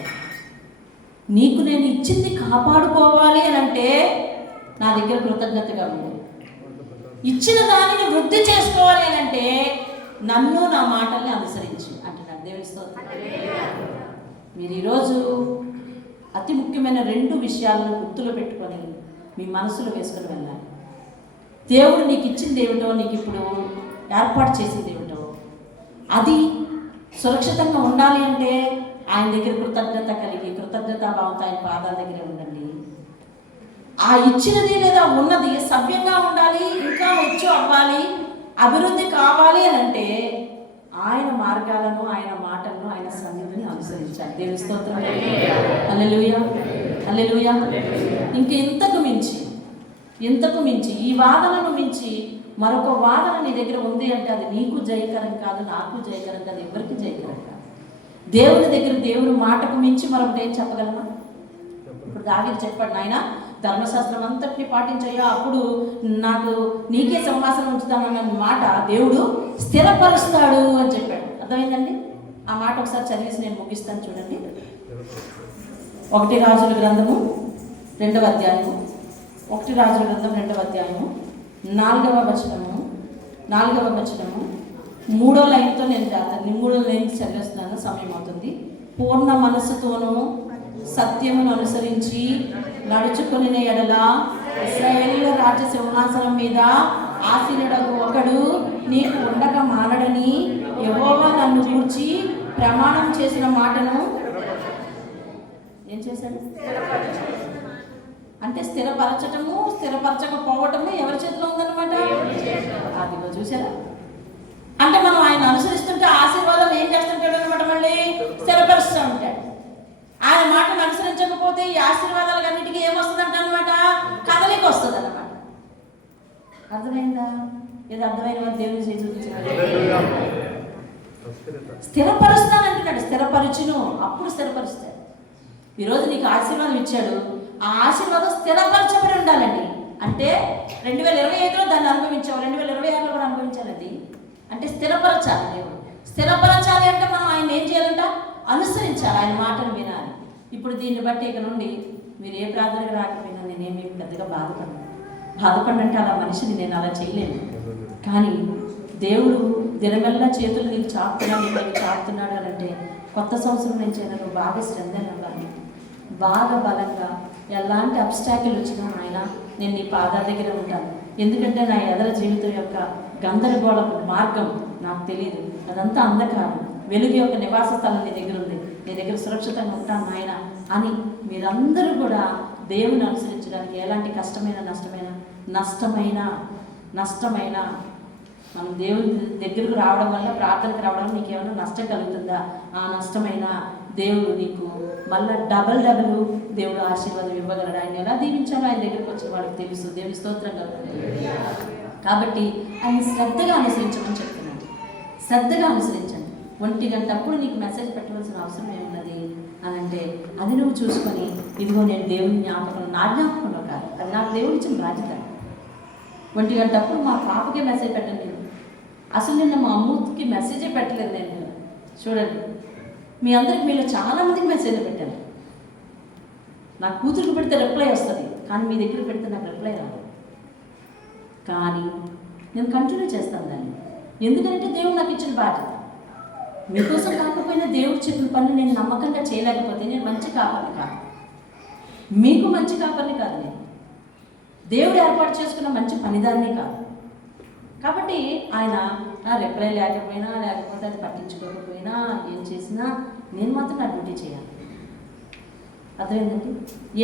నీకు నేను ఇచ్చింది కాపాడుకోవాలి అని అంటే నా దగ్గర కృతజ్ఞతగా ఉంది. ఇచ్చిన దానిని వృద్ధి చేసుకోవాలి అని అంటే నన్ను నా మాటల్ని అనుసరించి అంటున్నాడు. దేవుడి స్తోత్రం. మీరు ఈరోజు అతి ముఖ్యమైన 2 విషయాలను గుర్తులో పెట్టుకొని మీ మనసులో వేసుకొని వెళ్ళాలి. దేవుడు నీకు ఇచ్చింది ఏమిటో, నీకు ఇప్పుడు ఏర్పాటు చేసింది ఏమిటో, అది సురక్షితంగా ఉండాలి అంటే ఆయన దగ్గర కృతజ్ఞత కలిగి కృతజ్ఞతాభావంతో ఆయన పాదాల దగ్గరే ఉండండి. ఆ ఇచ్చినది లేదా ఉన్నది సవ్యంగా ఉండాలి, ఇంకా హెచ్చు అవ్వాలి, అభివృద్ధి కావాలి అని అంటే ఆయన మార్గాలను, ఆయన మాటలను, ఆయన సన్నిధిని అనుసరించాలి. దేవుని స్తోత్రం. హల్లెలూయా, హల్లెలూయా. ఇంక ఇంతకు మించి ఈ వాదనను మించి మరొక వాదన నీ దగ్గర ఉంది అంటే అది నీకు జయకరం కాదు, నాకు జయకరం కాదు, ఎవరికి జయకరం కాదు. దేవుని దగ్గర దేవుని మాటకు మించి మరొకటి ఏం చెప్పగలమా? ఇప్పుడు దావీదు చెప్పాడు, నాయన ధర్మశాస్త్రం అంతటిని పాటించయ్యా, అప్పుడు నాకు నీకే సింహాసనం ఉంచుతానన్న మాట దేవుడు స్థిరపరుస్తాడు అని చెప్పాడు. అర్థమైందండి? ఆ మాట ఒకసారి చదివేసి నేను ముగిస్తాను చూడండి. 1 రాజుల గ్రంథము 2వ అధ్యాయము, 1 రాజుల గ్రంథం 2వ అధ్యాయము 4వ వచనము 3వ లైన్తో నేను దాన్ని 3వ లైన్ చదివేస్తున్నాను, సమయం అవుతుంది. పూర్ణ మనస్సుతోనూ సత్యమును అనుసరించి నడుచుకుని ఎడల ఇశ్రాయేలీయుల రాజ్య సింహాసనం మీద ఆసీనుడగు ఒకడు నీకు ఉండక మానడని యెహోవా నన్ను గూర్చి ప్రమాణం చేసిన మాటను ఏం చేశాడు అంటే స్థిరపరచటము, స్థిరపరచకపోవటము ఎవరి చేతిలో ఉందన్నమాట? అదిగో చూసారా? అంటే మనం ఆయన అనుసరిస్తుంటే ఆశీర్వాదం ఏం చేస్తుంటాడు అనమాట? మళ్ళీ స్థిరపరుస్తూ ఉంటాడు. ఆయన మాటను అనుసరించకపోతే ఈ ఆశీర్వాదాలన్నిటికీ ఏమొస్తుందంట అనమాట? కదలిక వస్తుంది అనమాట. అర్థమైందా? ఏదో అర్థమైన వారు దేవుని చేసి చూపించారు. స్థిరపరుస్తానంటున్నాడు, స్థిరపరచును, అప్పుడు స్థిరపరుస్తాడు. ఈరోజు నీకు ఆశీర్వాదం ఇచ్చాడు, ఆ ఆశీర్వాదం స్థిరపరచబడి ఉండాలండి. అంటే 2025లో దాన్ని అనుభవించావు, 2026లో కూడా అనుభవించాలండి. అంటే స్థిరపరచాలి. దేవుడు స్థిరపరచాలి అంటే మనం ఆయన ఏం చేయాలంట? అనుసరించాలి, ఆయన మాటను వినాలి. ఇప్పుడు దీన్ని బట్టి ఇక నుండి మీరు ఏ ప్రార్థనకు రాకపోయినా నేనేమి పెద్దగా బాధపడినంటే అలా మనిషిని నేను అలా చేయలేను. కానీ దేవుడు దినమెల్లా చేతులు నీకు చాపుతున్నాడు అని అంటే కొత్త సంవత్సరం నుంచి అయినా నువ్వు బాగా శ్రద్ధను అవ్వాలి, బాగా బలంగా. ఎలాంటి అబ్స్టాకిల్ వచ్చినా ఆయన నేను నీ పాదాల దగ్గర ఉంటాను. ఎందుకంటే నా ఎదర జీవితం యొక్క గందరగోళపు మార్గం నాకు తెలియదు, అదంతా అంధకారం. వెలుగు యొక్క నివాస స్థలం నీ దగ్గర ఉంది, నీ దగ్గర సురక్షితంగా ఉంటాను నాయన అని మీరందరూ కూడా దేవుని అనుసరించడానికి ఎలాంటి నష్టమైన మనం దేవుని దగ్గరకు రావడం వల్ల, ప్రార్థనకు రావడం మీకు ఏమైనా నష్టం కలుగుతుందా? ఆ నష్టమైన దేవుడు నీకు మళ్ళీ డబల్ దేవుడు ఆశీర్వాదం ఇవ్వగలడు. ఆయన ఎలా దీవించాలో ఆయన దగ్గరకు వచ్చిన వాళ్ళకి తెలుసు. దేవుని స్తోత్రం కలుగుతుంది. కాబట్టి ఆయన శ్రద్ధగా అనుసరించమని చెప్తున్నాను. శ్రద్ధగా అనుసరించండి. 1 గంటప్పుడు నీకు మెసేజ్ పెట్టవలసిన అవసరం ఏమున్నది అని అంటే అది నువ్వు చూసుకొని, ఇదిగో నేను దేవుని జ్ఞాపకం, నా జ్ఞాపకంలో కాదు, అది నాకు దేవుడు ఇచ్చిన బాధ్యత. 1 గంటప్పుడు మా పాపకే మెసేజ్ పెట్టండి. అసలు నిన్న మా అమ్మకి మెసేజే పెట్టలేదు నేను. చూడండి, మీ అందరికి మీలో చాలామందికి మెసేజ్ పెట్టాను. నా కూతురికి పెడితే రిప్లై వస్తుంది, కానీ మీ దగ్గర పెడితే నాకు రిప్లై రాదు. కానీ నేను కంటిన్యూ చేస్తాను దాన్ని. ఎందుకంటే దేవుడు నాకు ఇచ్చిన బాధ్యత. మీకోసం కాకపోయినా దేవుడు చెప్పిన పనులు నేను నమ్మకంగా చేయలేకపోతే నేను మంచి కాపర్ని కాదు, మీకు మంచి కాపర్ని కాదు, నేను దేవుడు ఏర్పాటు చేసుకున్న మంచి పనిదాన్ని కాదు. కాబట్టి ఆయన రిప్లై లేకపోయినా, లేకపోతే అది పట్టించుకోకపోయినా, ఏం చేసినా నేను మాత్రం నా డ్యూటీ చేయాలి. అర్థమైందండి?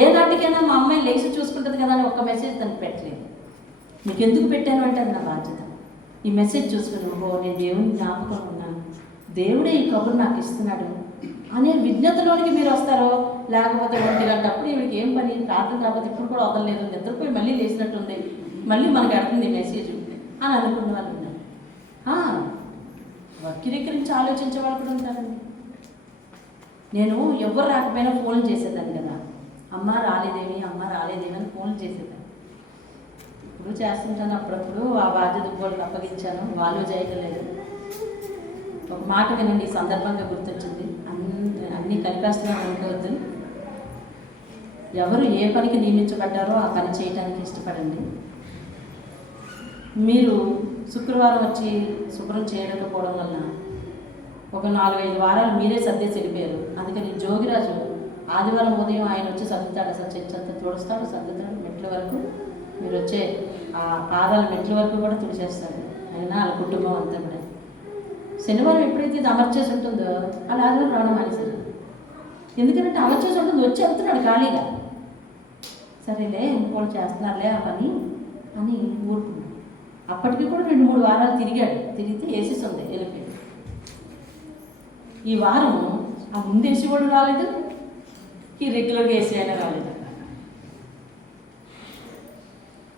ఏ నాటికైనా మా అమ్మాయి లేచి చూసుకుంటుంది కదా అని ఒక్క మెసేజ్ తనకు పెట్టలేదు. నీకు ఎందుకు పెట్టాను అంటే అది నా బాధ్యత. ఈ మెసేజ్ చూసుకుని నేను దేవుని జ్ఞాపకం ఉన్నాను, దేవుడే ఈ కబురు నాకు ఇస్తున్నాడు అనే విజ్ఞతలోనికి మీరు వస్తారో, లేకపోతే 1 గంటప్పుడు వీడికి ఏం పని, ప్రార్థన కాకపోతే ఇప్పుడు కూడా వదలలేదు, నిద్రపోయి మళ్ళీ లేచినట్టుంది, మళ్ళీ మనకు అడుగుతుంది మెసేజ్ అని అనుకున్న వాళ్ళు ఉన్నారు. వక్రీకరించి ఆలోచించే వాళ్ళు కూడా ఉంటారండి. నేను ఎవరు రాకపోయినా ఫోన్లు చేసేదాన్ని కదా, అమ్మ రాలేదేమి అని ఫోన్లు చేసేదాన్ని. ఇప్పుడు చేస్తుంటాను, అప్పుడప్పుడు ఆ బాధ్యత వాళ్ళకి అప్పగించాను, వాళ్ళు చేయగలేదు. ఒక మాట వినండి, ఈ సందర్భంగా గుర్తొచ్చింది. అన్నీ కలిపేస్తున్నాను అనుకోవద్దు. ఎవరు ఏ పనికి నియమించబడ్డారో ఆ పని చేయడానికి ఇష్టపడండి. మీరు శుక్రవారం వచ్చి శుభ్రం చేయలేకపోవడం వల్ల ఒక 4-5 వారాలు మీరే సర్దేసి వెళ్ళిపోయారు. అందుకని జోగిరాజు ఆదివారం ఉదయం ఆయన వచ్చి సర్దుతాడు, అసలు చర్చ అంతా తుడుస్తాడు, సర్దుతాడు, మెట్ల వరకు మీరు వచ్చే ఆ పాదాల మెట్ల వరకు కూడా తుడిచేస్తాడు ఆయన, వాళ్ళ కుటుంబం అంతా కూడా. శనివారం ఎప్పుడైతే ఇది అమర్చేసి ఉంటుందో అలా ఆదివారం రావడం మానేశారు. ఎందుకంటే అమర్చేసి ఉంటుంది, వచ్చి వెళ్తున్నాడు ఖాళీగా. సరేలే ఇంకోళ్ళు చేస్తున్నారులే ఆ పని అని ఊరుకున్నాడు. అప్పటికి కూడా 2-3 వారాలు తిరిగాడు. తిరిగితే వేసేసి ఉంది వెళ్ళిపోయాడు. ఈ వారం ఆ ముందు వేసి కూడా రాలేదు, ఈ రెగ్యులర్గా వేసి అయినా రాలేదు.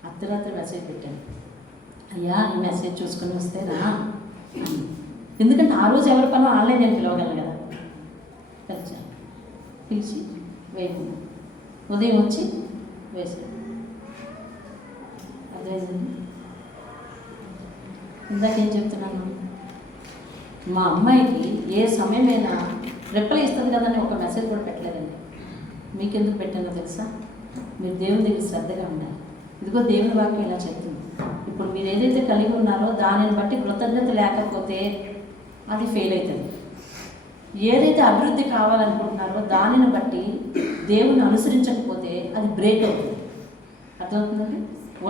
అర్ధరాత్రి మెసేజ్ పెట్టాను, అయ్యా ఈ మెసేజ్ చూసుకొని వస్తే రా. ఎందుకంటే ఆ రోజు ఎవరి పని ఆన్లైన్ నేను పిలవగలను కదా. కలిసాను, పిలిచి వేయకుండా ఉదయం వచ్చి వేసాను. అదే ఇందాకేం చెప్తున్నాను, మా అమ్మాయికి ఏ సమయమైనా రిప్లై ఇస్తుంది కదని ఒక మెసేజ్ కూడా పెట్టలేదండి. మీకెందుకు పెట్టానో తెలుసా? మీరు దేవుని దగ్గర శ్రద్ధగా ఉండాలి. ఇదిగో దేవుని వాక్యం ఇలా చెప్తుంది. ఇప్పుడు మీరు ఏదైతే కలిగి ఉన్నారో దానిని బట్టి కృతజ్ఞత లేకపోతే అది ఫెయిల్ అవుతుంది. ఏదైతే అభివృద్ధి కావాలనుకుంటున్నారో దానిని బట్టి దేవుని అనుసరించకపోతే అది బ్రేక్ అవుతుంది. అర్థమవుతుందండి?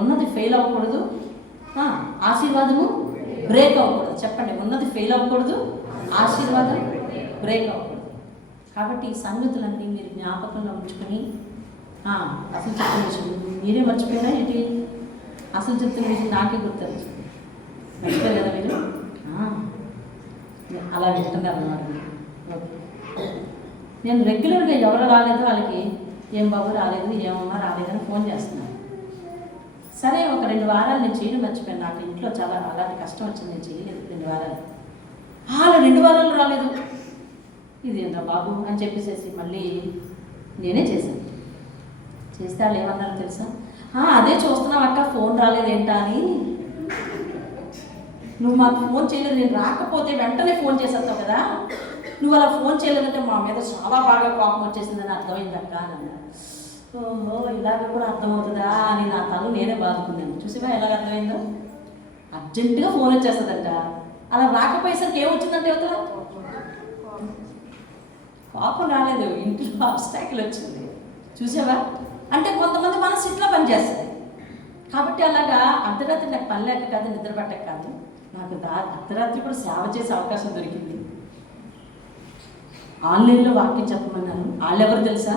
ఉన్నది ఫెయిల్ అవ్వకూడదు, ఆశీర్వాదము బ్రేక్ అవ్వకూడదు. చెప్పండి, ఉన్నది ఫెయిల్ అవ్వకూడదు, ఆశీర్వాదం బ్రేక్ అవ్వకూడదు. కాబట్టి ఈ సంగతులన్నీ మీరు జ్ఞాపకంలో ఉంచుకొని, అసలు చెప్తున్న విషయం మీరే మర్చిపోయినా ఏంటి? అసలు చెప్తున్న విషయం నాకే గుర్తొచ్చు. మర్చిపోయారు కదా మీరు? అలా వింటున్నారు అన్నమాట. నేను రెగ్యులర్గా ఎవరు రాలేదో వాళ్ళకి ఏం బాబు రాలేదు, ఏమమ్మా రాలేదని ఫోన్ చేస్తున్నాను. సరే ఒక 2 వారాలు నేను చేయడం మర్చిపోయాను. నాకు ఇంట్లో చాలా అలాంటి కష్టం వచ్చింది, నేను చేయలేదు 2 వారాలు. 2 వారాలు రాలేదు, ఇది ఏంటో బాబు అని చెప్పేసి మళ్ళీ నేనే చేశాను. చేస్తే వాళ్ళు ఏమన్నారో తెలుసా? అదే చూస్తున్నావు అక్క, ఫోన్ రాలేదేంటా అని. నువ్వు మాకు ఫోన్ చేయలేదు, నేను రాకపోతే వెంటనే ఫోన్ చేసేస్తావు కదా, నువ్వు అలా ఫోన్ చేయలేదంటే మా మీద చాలా బాగా కోపం వచ్చేసిందని అర్థమైందక్క అని అన్నారు. ఓహో ఇలాగ కూడా అర్థమవుతుందా అని నా తల నేనే బాదుకున్నాను. చూసివా ఎలాగ అర్థమైందో? అర్జెంటుగా ఫోన్ వచ్చేస్తుందంట. అలా రాకపోయేసరికి ఏమొచ్చిందంటే అవుతుందా? కోపం రాలేదు, ఇంట్లో అబ్స్టాకిల్ వచ్చింది. చూసావా? అంటే కొంతమంది మనసు ఇట్లా పనిచేస్తుంది. కాబట్టి అలాగా అర్ధరాత్రి నాకు పని లేక కాదు, నిద్ర పట్టక కాదు, నాకు అర్ధరాత్రి కూడా సేవ చేసే అవకాశం దొరికింది. ఆన్లైన్లో వాక్యం చెప్పమన్నారు. వాళ్ళెవరు తెలుసా?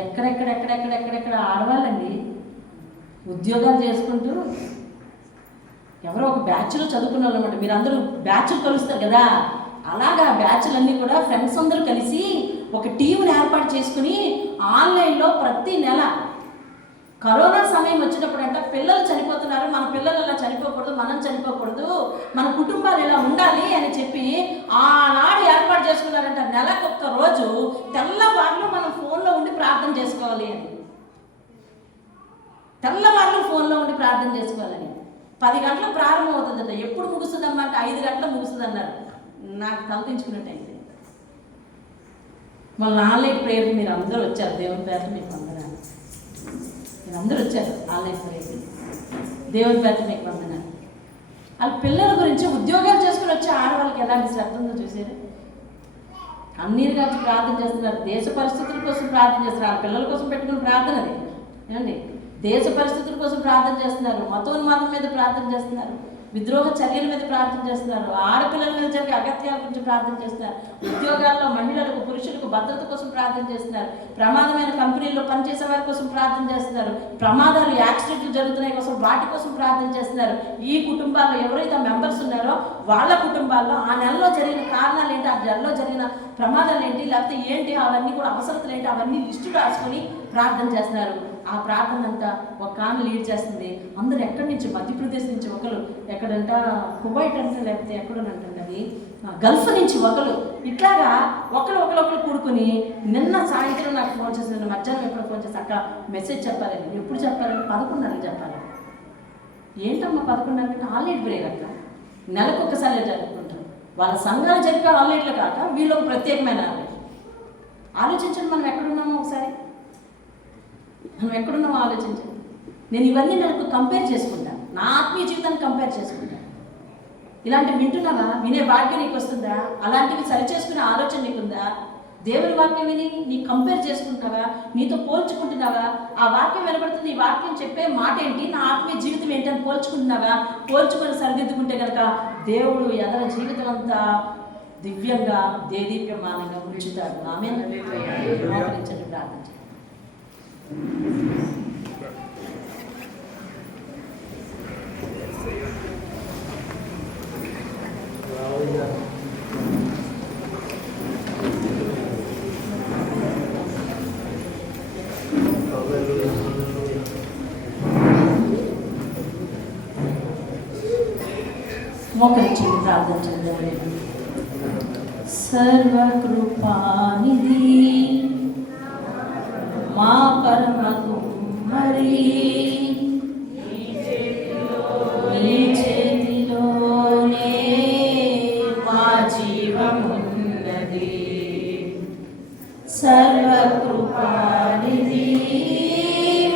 ఎక్కడెక్కడ ఆడవాళ్ళండి, ఉద్యోగాలు చేసుకుంటూ ఎవరో ఒక బ్యాచ్లో చదువుకున్న వాళ్ళు అనమాట. మీరు అందరూ బ్యాచ్లు కలుస్తారు కదా, అలాగా బ్యాచ్లన్నీ కూడా ఫ్రెండ్స్ అందరూ కలిసి ఒక టీంని ఏర్పాటు చేసుకుని ఆన్లైన్లో ప్రతి నెల కరోనా సమయం వచ్చినప్పుడు అంట పిల్లలు చనిపోతున్నారు, మన పిల్లలు ఇలా చనిపోకూడదు, మనం చనిపోకూడదు, మన కుటుంబాలు ఇలా ఉండాలి అని చెప్పి ఆనాడు ఏర్పాటు చేసుకున్నారంట. నెలకొక్క రోజు తెల్లవార్లు మనం ఫోన్లో ఉండి ప్రార్థన చేసుకోవాలి అని. తెల్లవార్లు ఫోన్లో ఉండి ప్రార్థన చేసుకోవాలని. 10 గంటలకు ప్రారంభం అవుతుందట. ఎప్పుడు ముగుస్తుందమ్మా అంటే 5 గంటలకు ముగుస్తుంది అన్నారు. నాకు తలపించుకున్నట్టయింది. మన ఆన్లైన్ ప్రేయర్కి మీరు అందరూ వచ్చారు, దేవుని పేరు మీకు అందరూ మీరు అందరూ వచ్చారు ఆన్లైన్ ప్రేయర్కి. దేవుని పేరు మీకు వందనాలు. వాళ్ళ పిల్లల గురించి ఉద్యోగాలు చేసుకుని వచ్చే ఆడవాళ్ళకి ఎలాంటి శ్రద్ధ ఉందో చూసారు. అన్నీరు కాచి ప్రార్థన చేస్తున్నారు, దేశ పరిస్థితుల కోసం ప్రార్థన చేస్తున్నారు. వాళ్ళ పిల్లల కోసం పెట్టుకుని ప్రార్థన అది ఏమండి. దేశ పరిస్థితుల కోసం ప్రార్థన చేస్తున్నారు, మతోన్మాదం మీద ప్రార్థన చేస్తున్నారు, విద్రోహ చర్యల మీద ప్రార్థన చేస్తున్నారు, ఆడపిల్లల మీద జరిగే అగత్యాల గురించి ప్రార్థన చేస్తున్నారు, ఉద్యోగాల్లో మహిళలకు పురుషులకు భద్రత కోసం ప్రార్థన చేస్తున్నారు, ప్రమాదమైన కంపెనీల్లో పనిచేసే వారి కోసం ప్రార్థన చేస్తున్నారు, ప్రమాదాలు యాక్సిడెంట్లు జరుగుతున్నాయి కోసం వాటి కోసం ప్రార్థన చేస్తున్నారు. ఈ కుటుంబాల్లో ఎవరైతే మెంబర్స్ ఉన్నారో వాళ్ళ కుటుంబాల్లో ఆ నెలలో జరిగిన కారణాలు ఏంటి, ఆ నెలలో జరిగిన ప్రమాదాలు ఏంటి, లేకపోతే ఏంటి, అవన్నీ కూడా అవసరతలు ఏంటి, అవన్నీ లిస్టు రాసుకొని ప్రార్థన చేస్తున్నారు. ఆ ప్రార్థన అంతా ఒక ఆమె లీడ్ చేస్తుంది. అందరూ ఎక్కడి నుంచి, మధ్యప్రదేశ్ నుంచి ఒకరు, ఎక్కడంట కువైట్ అంటే, లేకపోతే ఎక్కడనంటే అది గల్ఫ్ నుంచి ఒకరు, ఇట్లాగా ఒకరు కూడుకుని నిన్న సాయంత్రం నాకు ఫోన్ చేసి, నిన్న మధ్యాహ్నం ఎప్పుడు ఫోన్ చేసి అక్క మెసేజ్ చెప్పాలని. ఎప్పుడు చెప్పాలని? 11:30 చెప్పాలి. ఏంటమ్మా 11:30? ఆన్లైన్ ప్రేయర్ అక్క, నెలకు ఒక్కసారి జరుపుకుంటారు. వాళ్ళ సంఘాలు జరిపే ఆన్లైన్లో కాక వీళ్ళకి ప్రత్యేకమైన ఆన్లైన్. ఆలోచించండి, మనం ఎక్కడున్నామో ఒకసారి, మనం ఎక్కడున్నామో ఆలోచించండి. నేను ఇవన్నీ నాకు కంపేర్ చేసుకుంటాను, నా ఆత్మీయ జీవితాన్ని కంపేర్ చేసుకుంటాను. ఇలాంటివి వింటున్నావా? వినే భాగ్యం నీకు వస్తుందా? అలాంటివి సరిచేసుకునే ఆలోచన నీకుందా? దేవుని వాక్యం విని నీ కంపేర్ చేసుకుంటున్నావా? నీతో పోల్చుకుంటున్నావా? ఆ వాక్యం వెలువడుతుంది, ఈ వాక్యం చెప్పే మాట ఏంటి, నా ఆత్మీయ జీవితం ఏంటి అని పోల్చుకుంటున్నావా? పోల్చుకొని సరిదిద్దుకుంటే కనుక దేవుడు ఎదర జీవితం అంతా దివ్యంగా దేదీప్యమానంగా ఉంచుతాడు. ఆమేన్. ప్రార్థించండి. మోకరించండి, ప్రార్థన చేద్దాం. సర్వకృపానిధి మా పరమ కుమ్మరి, నీ చేతిలోనే మా జీవమున్నది. సర్వకృపానిధి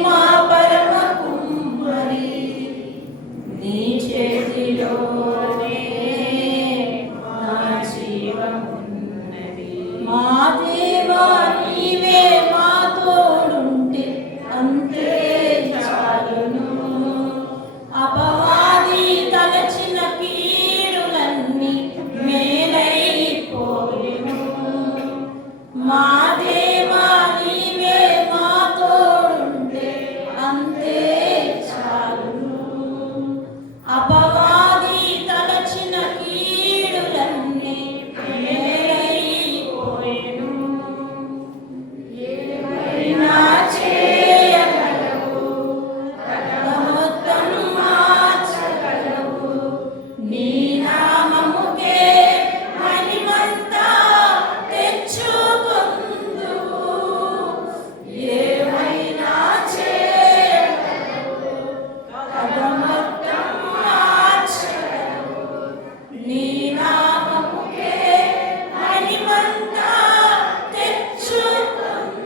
మా పరమ కుమ్మరి, నీ చేతిలోనే మా జీవమున్నది. మా దేవా నీవే మా తోడుంటే అంతే చాలును. అపవాది తలచిన కీడులన్నీ మేలైపోయెను. మా దేవా నీవే మా తోడుంటే అంతే చాలును. అపవాది తలచిన కీడులన్నీ మేలైపోయెను. ఏమైనా చేయగలవు, మొత్తం మార్చగలవు. నీ నామముకే మహిమంతా తెచ్చుకొందువు. ఏమైనా చేయగలవు, మొత్తం మార్చగలవు. నీ నామముకే మహిమంతా తెచ్చుకొందువు.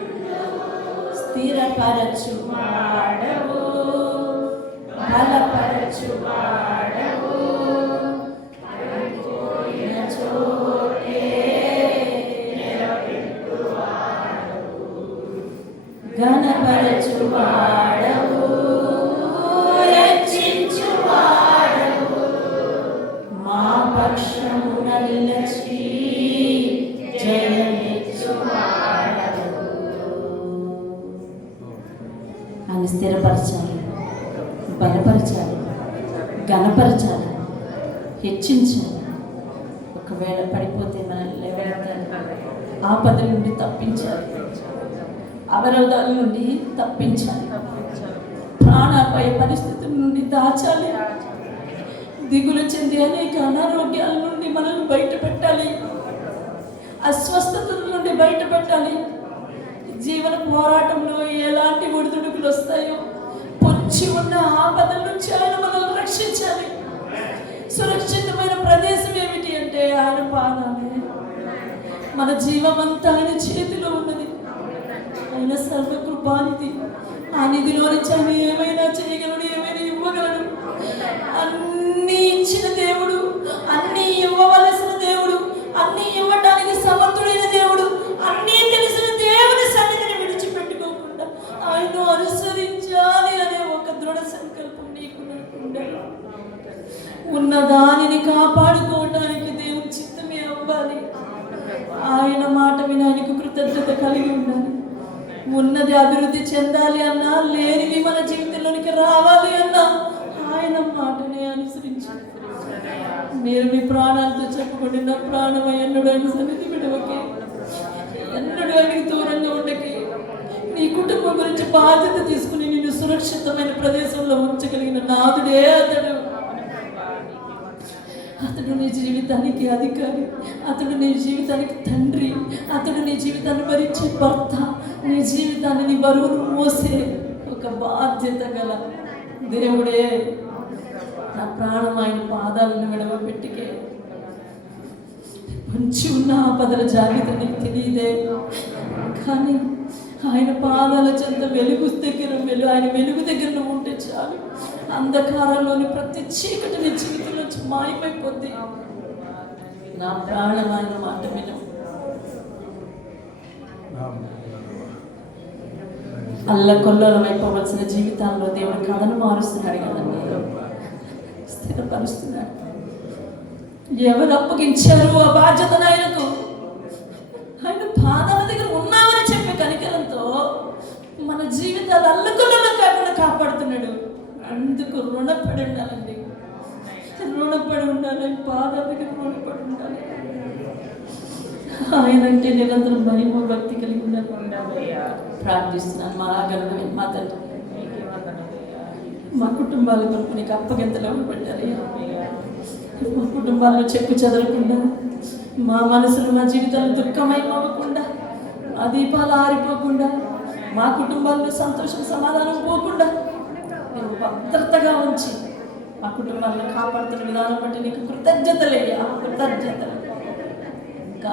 స్థిరపరచువాడవు, బలపరచువాడవు. పడిపోయిన చోటే నిలబెట్టువాడవు. ఘనపరచువాడవు, హెచ్చించువాడవు. మా పక్షమున నిలచి జయమిచ్చువాడవు. ఆయన స్థిరపరచాలి, బలపరచాలి, ఘనపరచాలి, హెచ్చించాలి. ఒకవేళ పడిపోతే మనల్ని లేవనెత్తాలి, ఆపదల నుండి తప్పించాలి, అవరోధాల నుండి తప్పించాలి, ప్రాణాపాయ పరిస్థితుల నుండి దాచాలి, దిగులు చెంది అనేక అనారోగ్యాల నుండి మనల్ని బయటపెట్టాలి, అస్వస్థతల నుండి బయటపెట్టాలి. జీవన పోరాటంలో ఎలాంటి ఒడిదుడుకులు వస్తాయో, పొంచి ఉన్న ఆపదల నుంచి ఆయన మనల్ని రక్షించాలి. సురక్షితమైన ప్రదేశం ఏమిటి అంటే ఆయన పాదాలే. మన జీవమంతా ఆయన చేతిలో ఉన్నది. ఆయన సర్వకృపానిధి. ఆ నిధిలో నుంచి ఆయన ఏమైనా చేయగలడు, ఏమైనా ఇవ్వగలడు. అన్నీ ఇచ్చిన దేవుడు, అన్నీ ఇవ్వవలసిన దేవుడు, అన్నీ ఇవ్వటానికి సమర్థుడైన దేవుడు, అన్నీ తెలిసిన దేవుని సన్నిధిని విడిచిపెట్టుకోకుండా ఆయన్ను అనుసరించాలి అనే ఒక దృఢ సంకల్పం నీకు ఉండాలి. ఉన్న దానిని కాపాడుకోవటానికి దేవుని చిత్తమే అవ్వాలి. ఆయన మాట విని ఆయనకు కృతజ్ఞత కలిగి ఉండాలి. ఉన్నది అభివృద్ధి చెందాలి అన్నా, లేనివి మన జీవితంలోనికి రావాలి అన్నా ఆయన మాటనే అనుసరించాలి. మీరు మీ ప్రాణాలతో చెప్పుకోండి, నా ప్రాణం ఎన్నడూ ఆయన సన్నిధి విడవకే, ఎన్నడూ ఆయనకి దూరంగా ఉండకే. నీ కుటుంబం గురించి బాధ్యత తీసుకుని నిన్ను సురక్షితమైన ప్రదేశంలో ఉంచగలిగిన నాదుడే అతడు. అతడు నీ జీవితానికి అధికారి, అతడు నీ జీవితానికి తండ్రి, అతడు నీ జీవితాన్ని భరించే భర్త, నీ జీవితాన్ని నీ బరువును మోసే ఒక బాధ్యత గల దేవుడే. నా ప్రాణం ఆయన పాదాలను విడవపెట్టికే. మంచి ఉన్న ఆపదల జాబితా నీకు తెలియదే, కానీ ఆయన పాదాల చెంత వెలుగు దగ్గర ఆయన వెలుగు దగ్గర నువ్వు ఉంటే చాలు. అంధకారంలోని ప్రతి చీకటి నీ జీవితంలో మాయమైపోద్ది. నా ప్రాణం ఆయన మాట విను. అల్లకొల్లమైపోవలసిన జీవితాల్లో దేవుడు కథను మారుస్తున్నాడు కదండి, స్థిరపరుస్తున్నాడు. ఎవరు అప్పగించారు ఆ బాధ్యతను ఆయనకు? ఆయన పాదాల దగ్గర ఉన్నామని చెప్పే కనికరంతో మన జీవితాలు అల్లకొల్లలో కాకుండా కాపాడుతున్నాడు. అందుకు రుణపడి ఉండాలండి, రుణపడి ఉండాలి. పాదాల దగ్గర రుణపడి ఉండాలి. ఆయన అంటే నిరంతరం భయము భక్తి కలిగి ఉండాలి. ప్రార్థిస్తున్నాను మా గరుడు మా తండ్రి, మా కుటుంబాల కొరకు నీకు అప్పగింతలు పెట్టాలి. మా కుటుంబాల్లో చెక్కు చెదరకుండా, మా మనసులు మా జీవితాలు దుఃఖమయమవ్వకుండా, మా దీపాలు ఆరిపోకుండా, మా కుటుంబాల్లో సంతోషం సమాధానం పోకుండా నేను భద్రతగా ఉంచి మా కుటుంబాలను కాపాడుతున్న విధానం బట్టి నీకు కృతజ్ఞతలయ్యా, కృతజ్ఞతలు. ఇంకా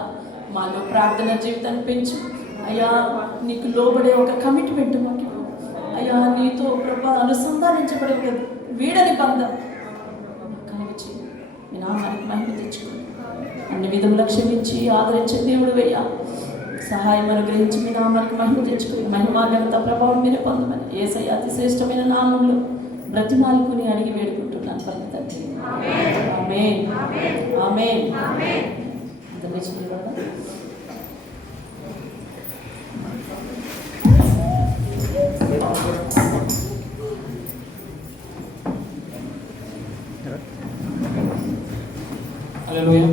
మాలో ప్రార్థన జీవితాన్ని పెంచు అయ్యా. నీకు లోబడే ఒక కమిట్మెంట్ మాకు అయ్యా. నీతో ప్రభా అనుసంధానించబడే ఒక వీడని బంధం కలిగించి మీ నామానికి మహిమ తెచ్చుకోండి. అన్ని విధముల క్షమించి ఆదరించే దేవుడు వెయ్యా. సహాయం అనుగ్రహించి మీ నామానికి మహిమ తెచ్చుకుని మహిమ ఘనత ప్రభావం మీరే పొందమని యేసయ్య అతి శ్రేష్టమైన నామంలో బ్రతిమాలుకుని అడిగి వేడుకుంటున్నాను పరమ తండ్రి. ఆమేన్, ఆమేన్, ఆమేన్. హల్లెలూయా.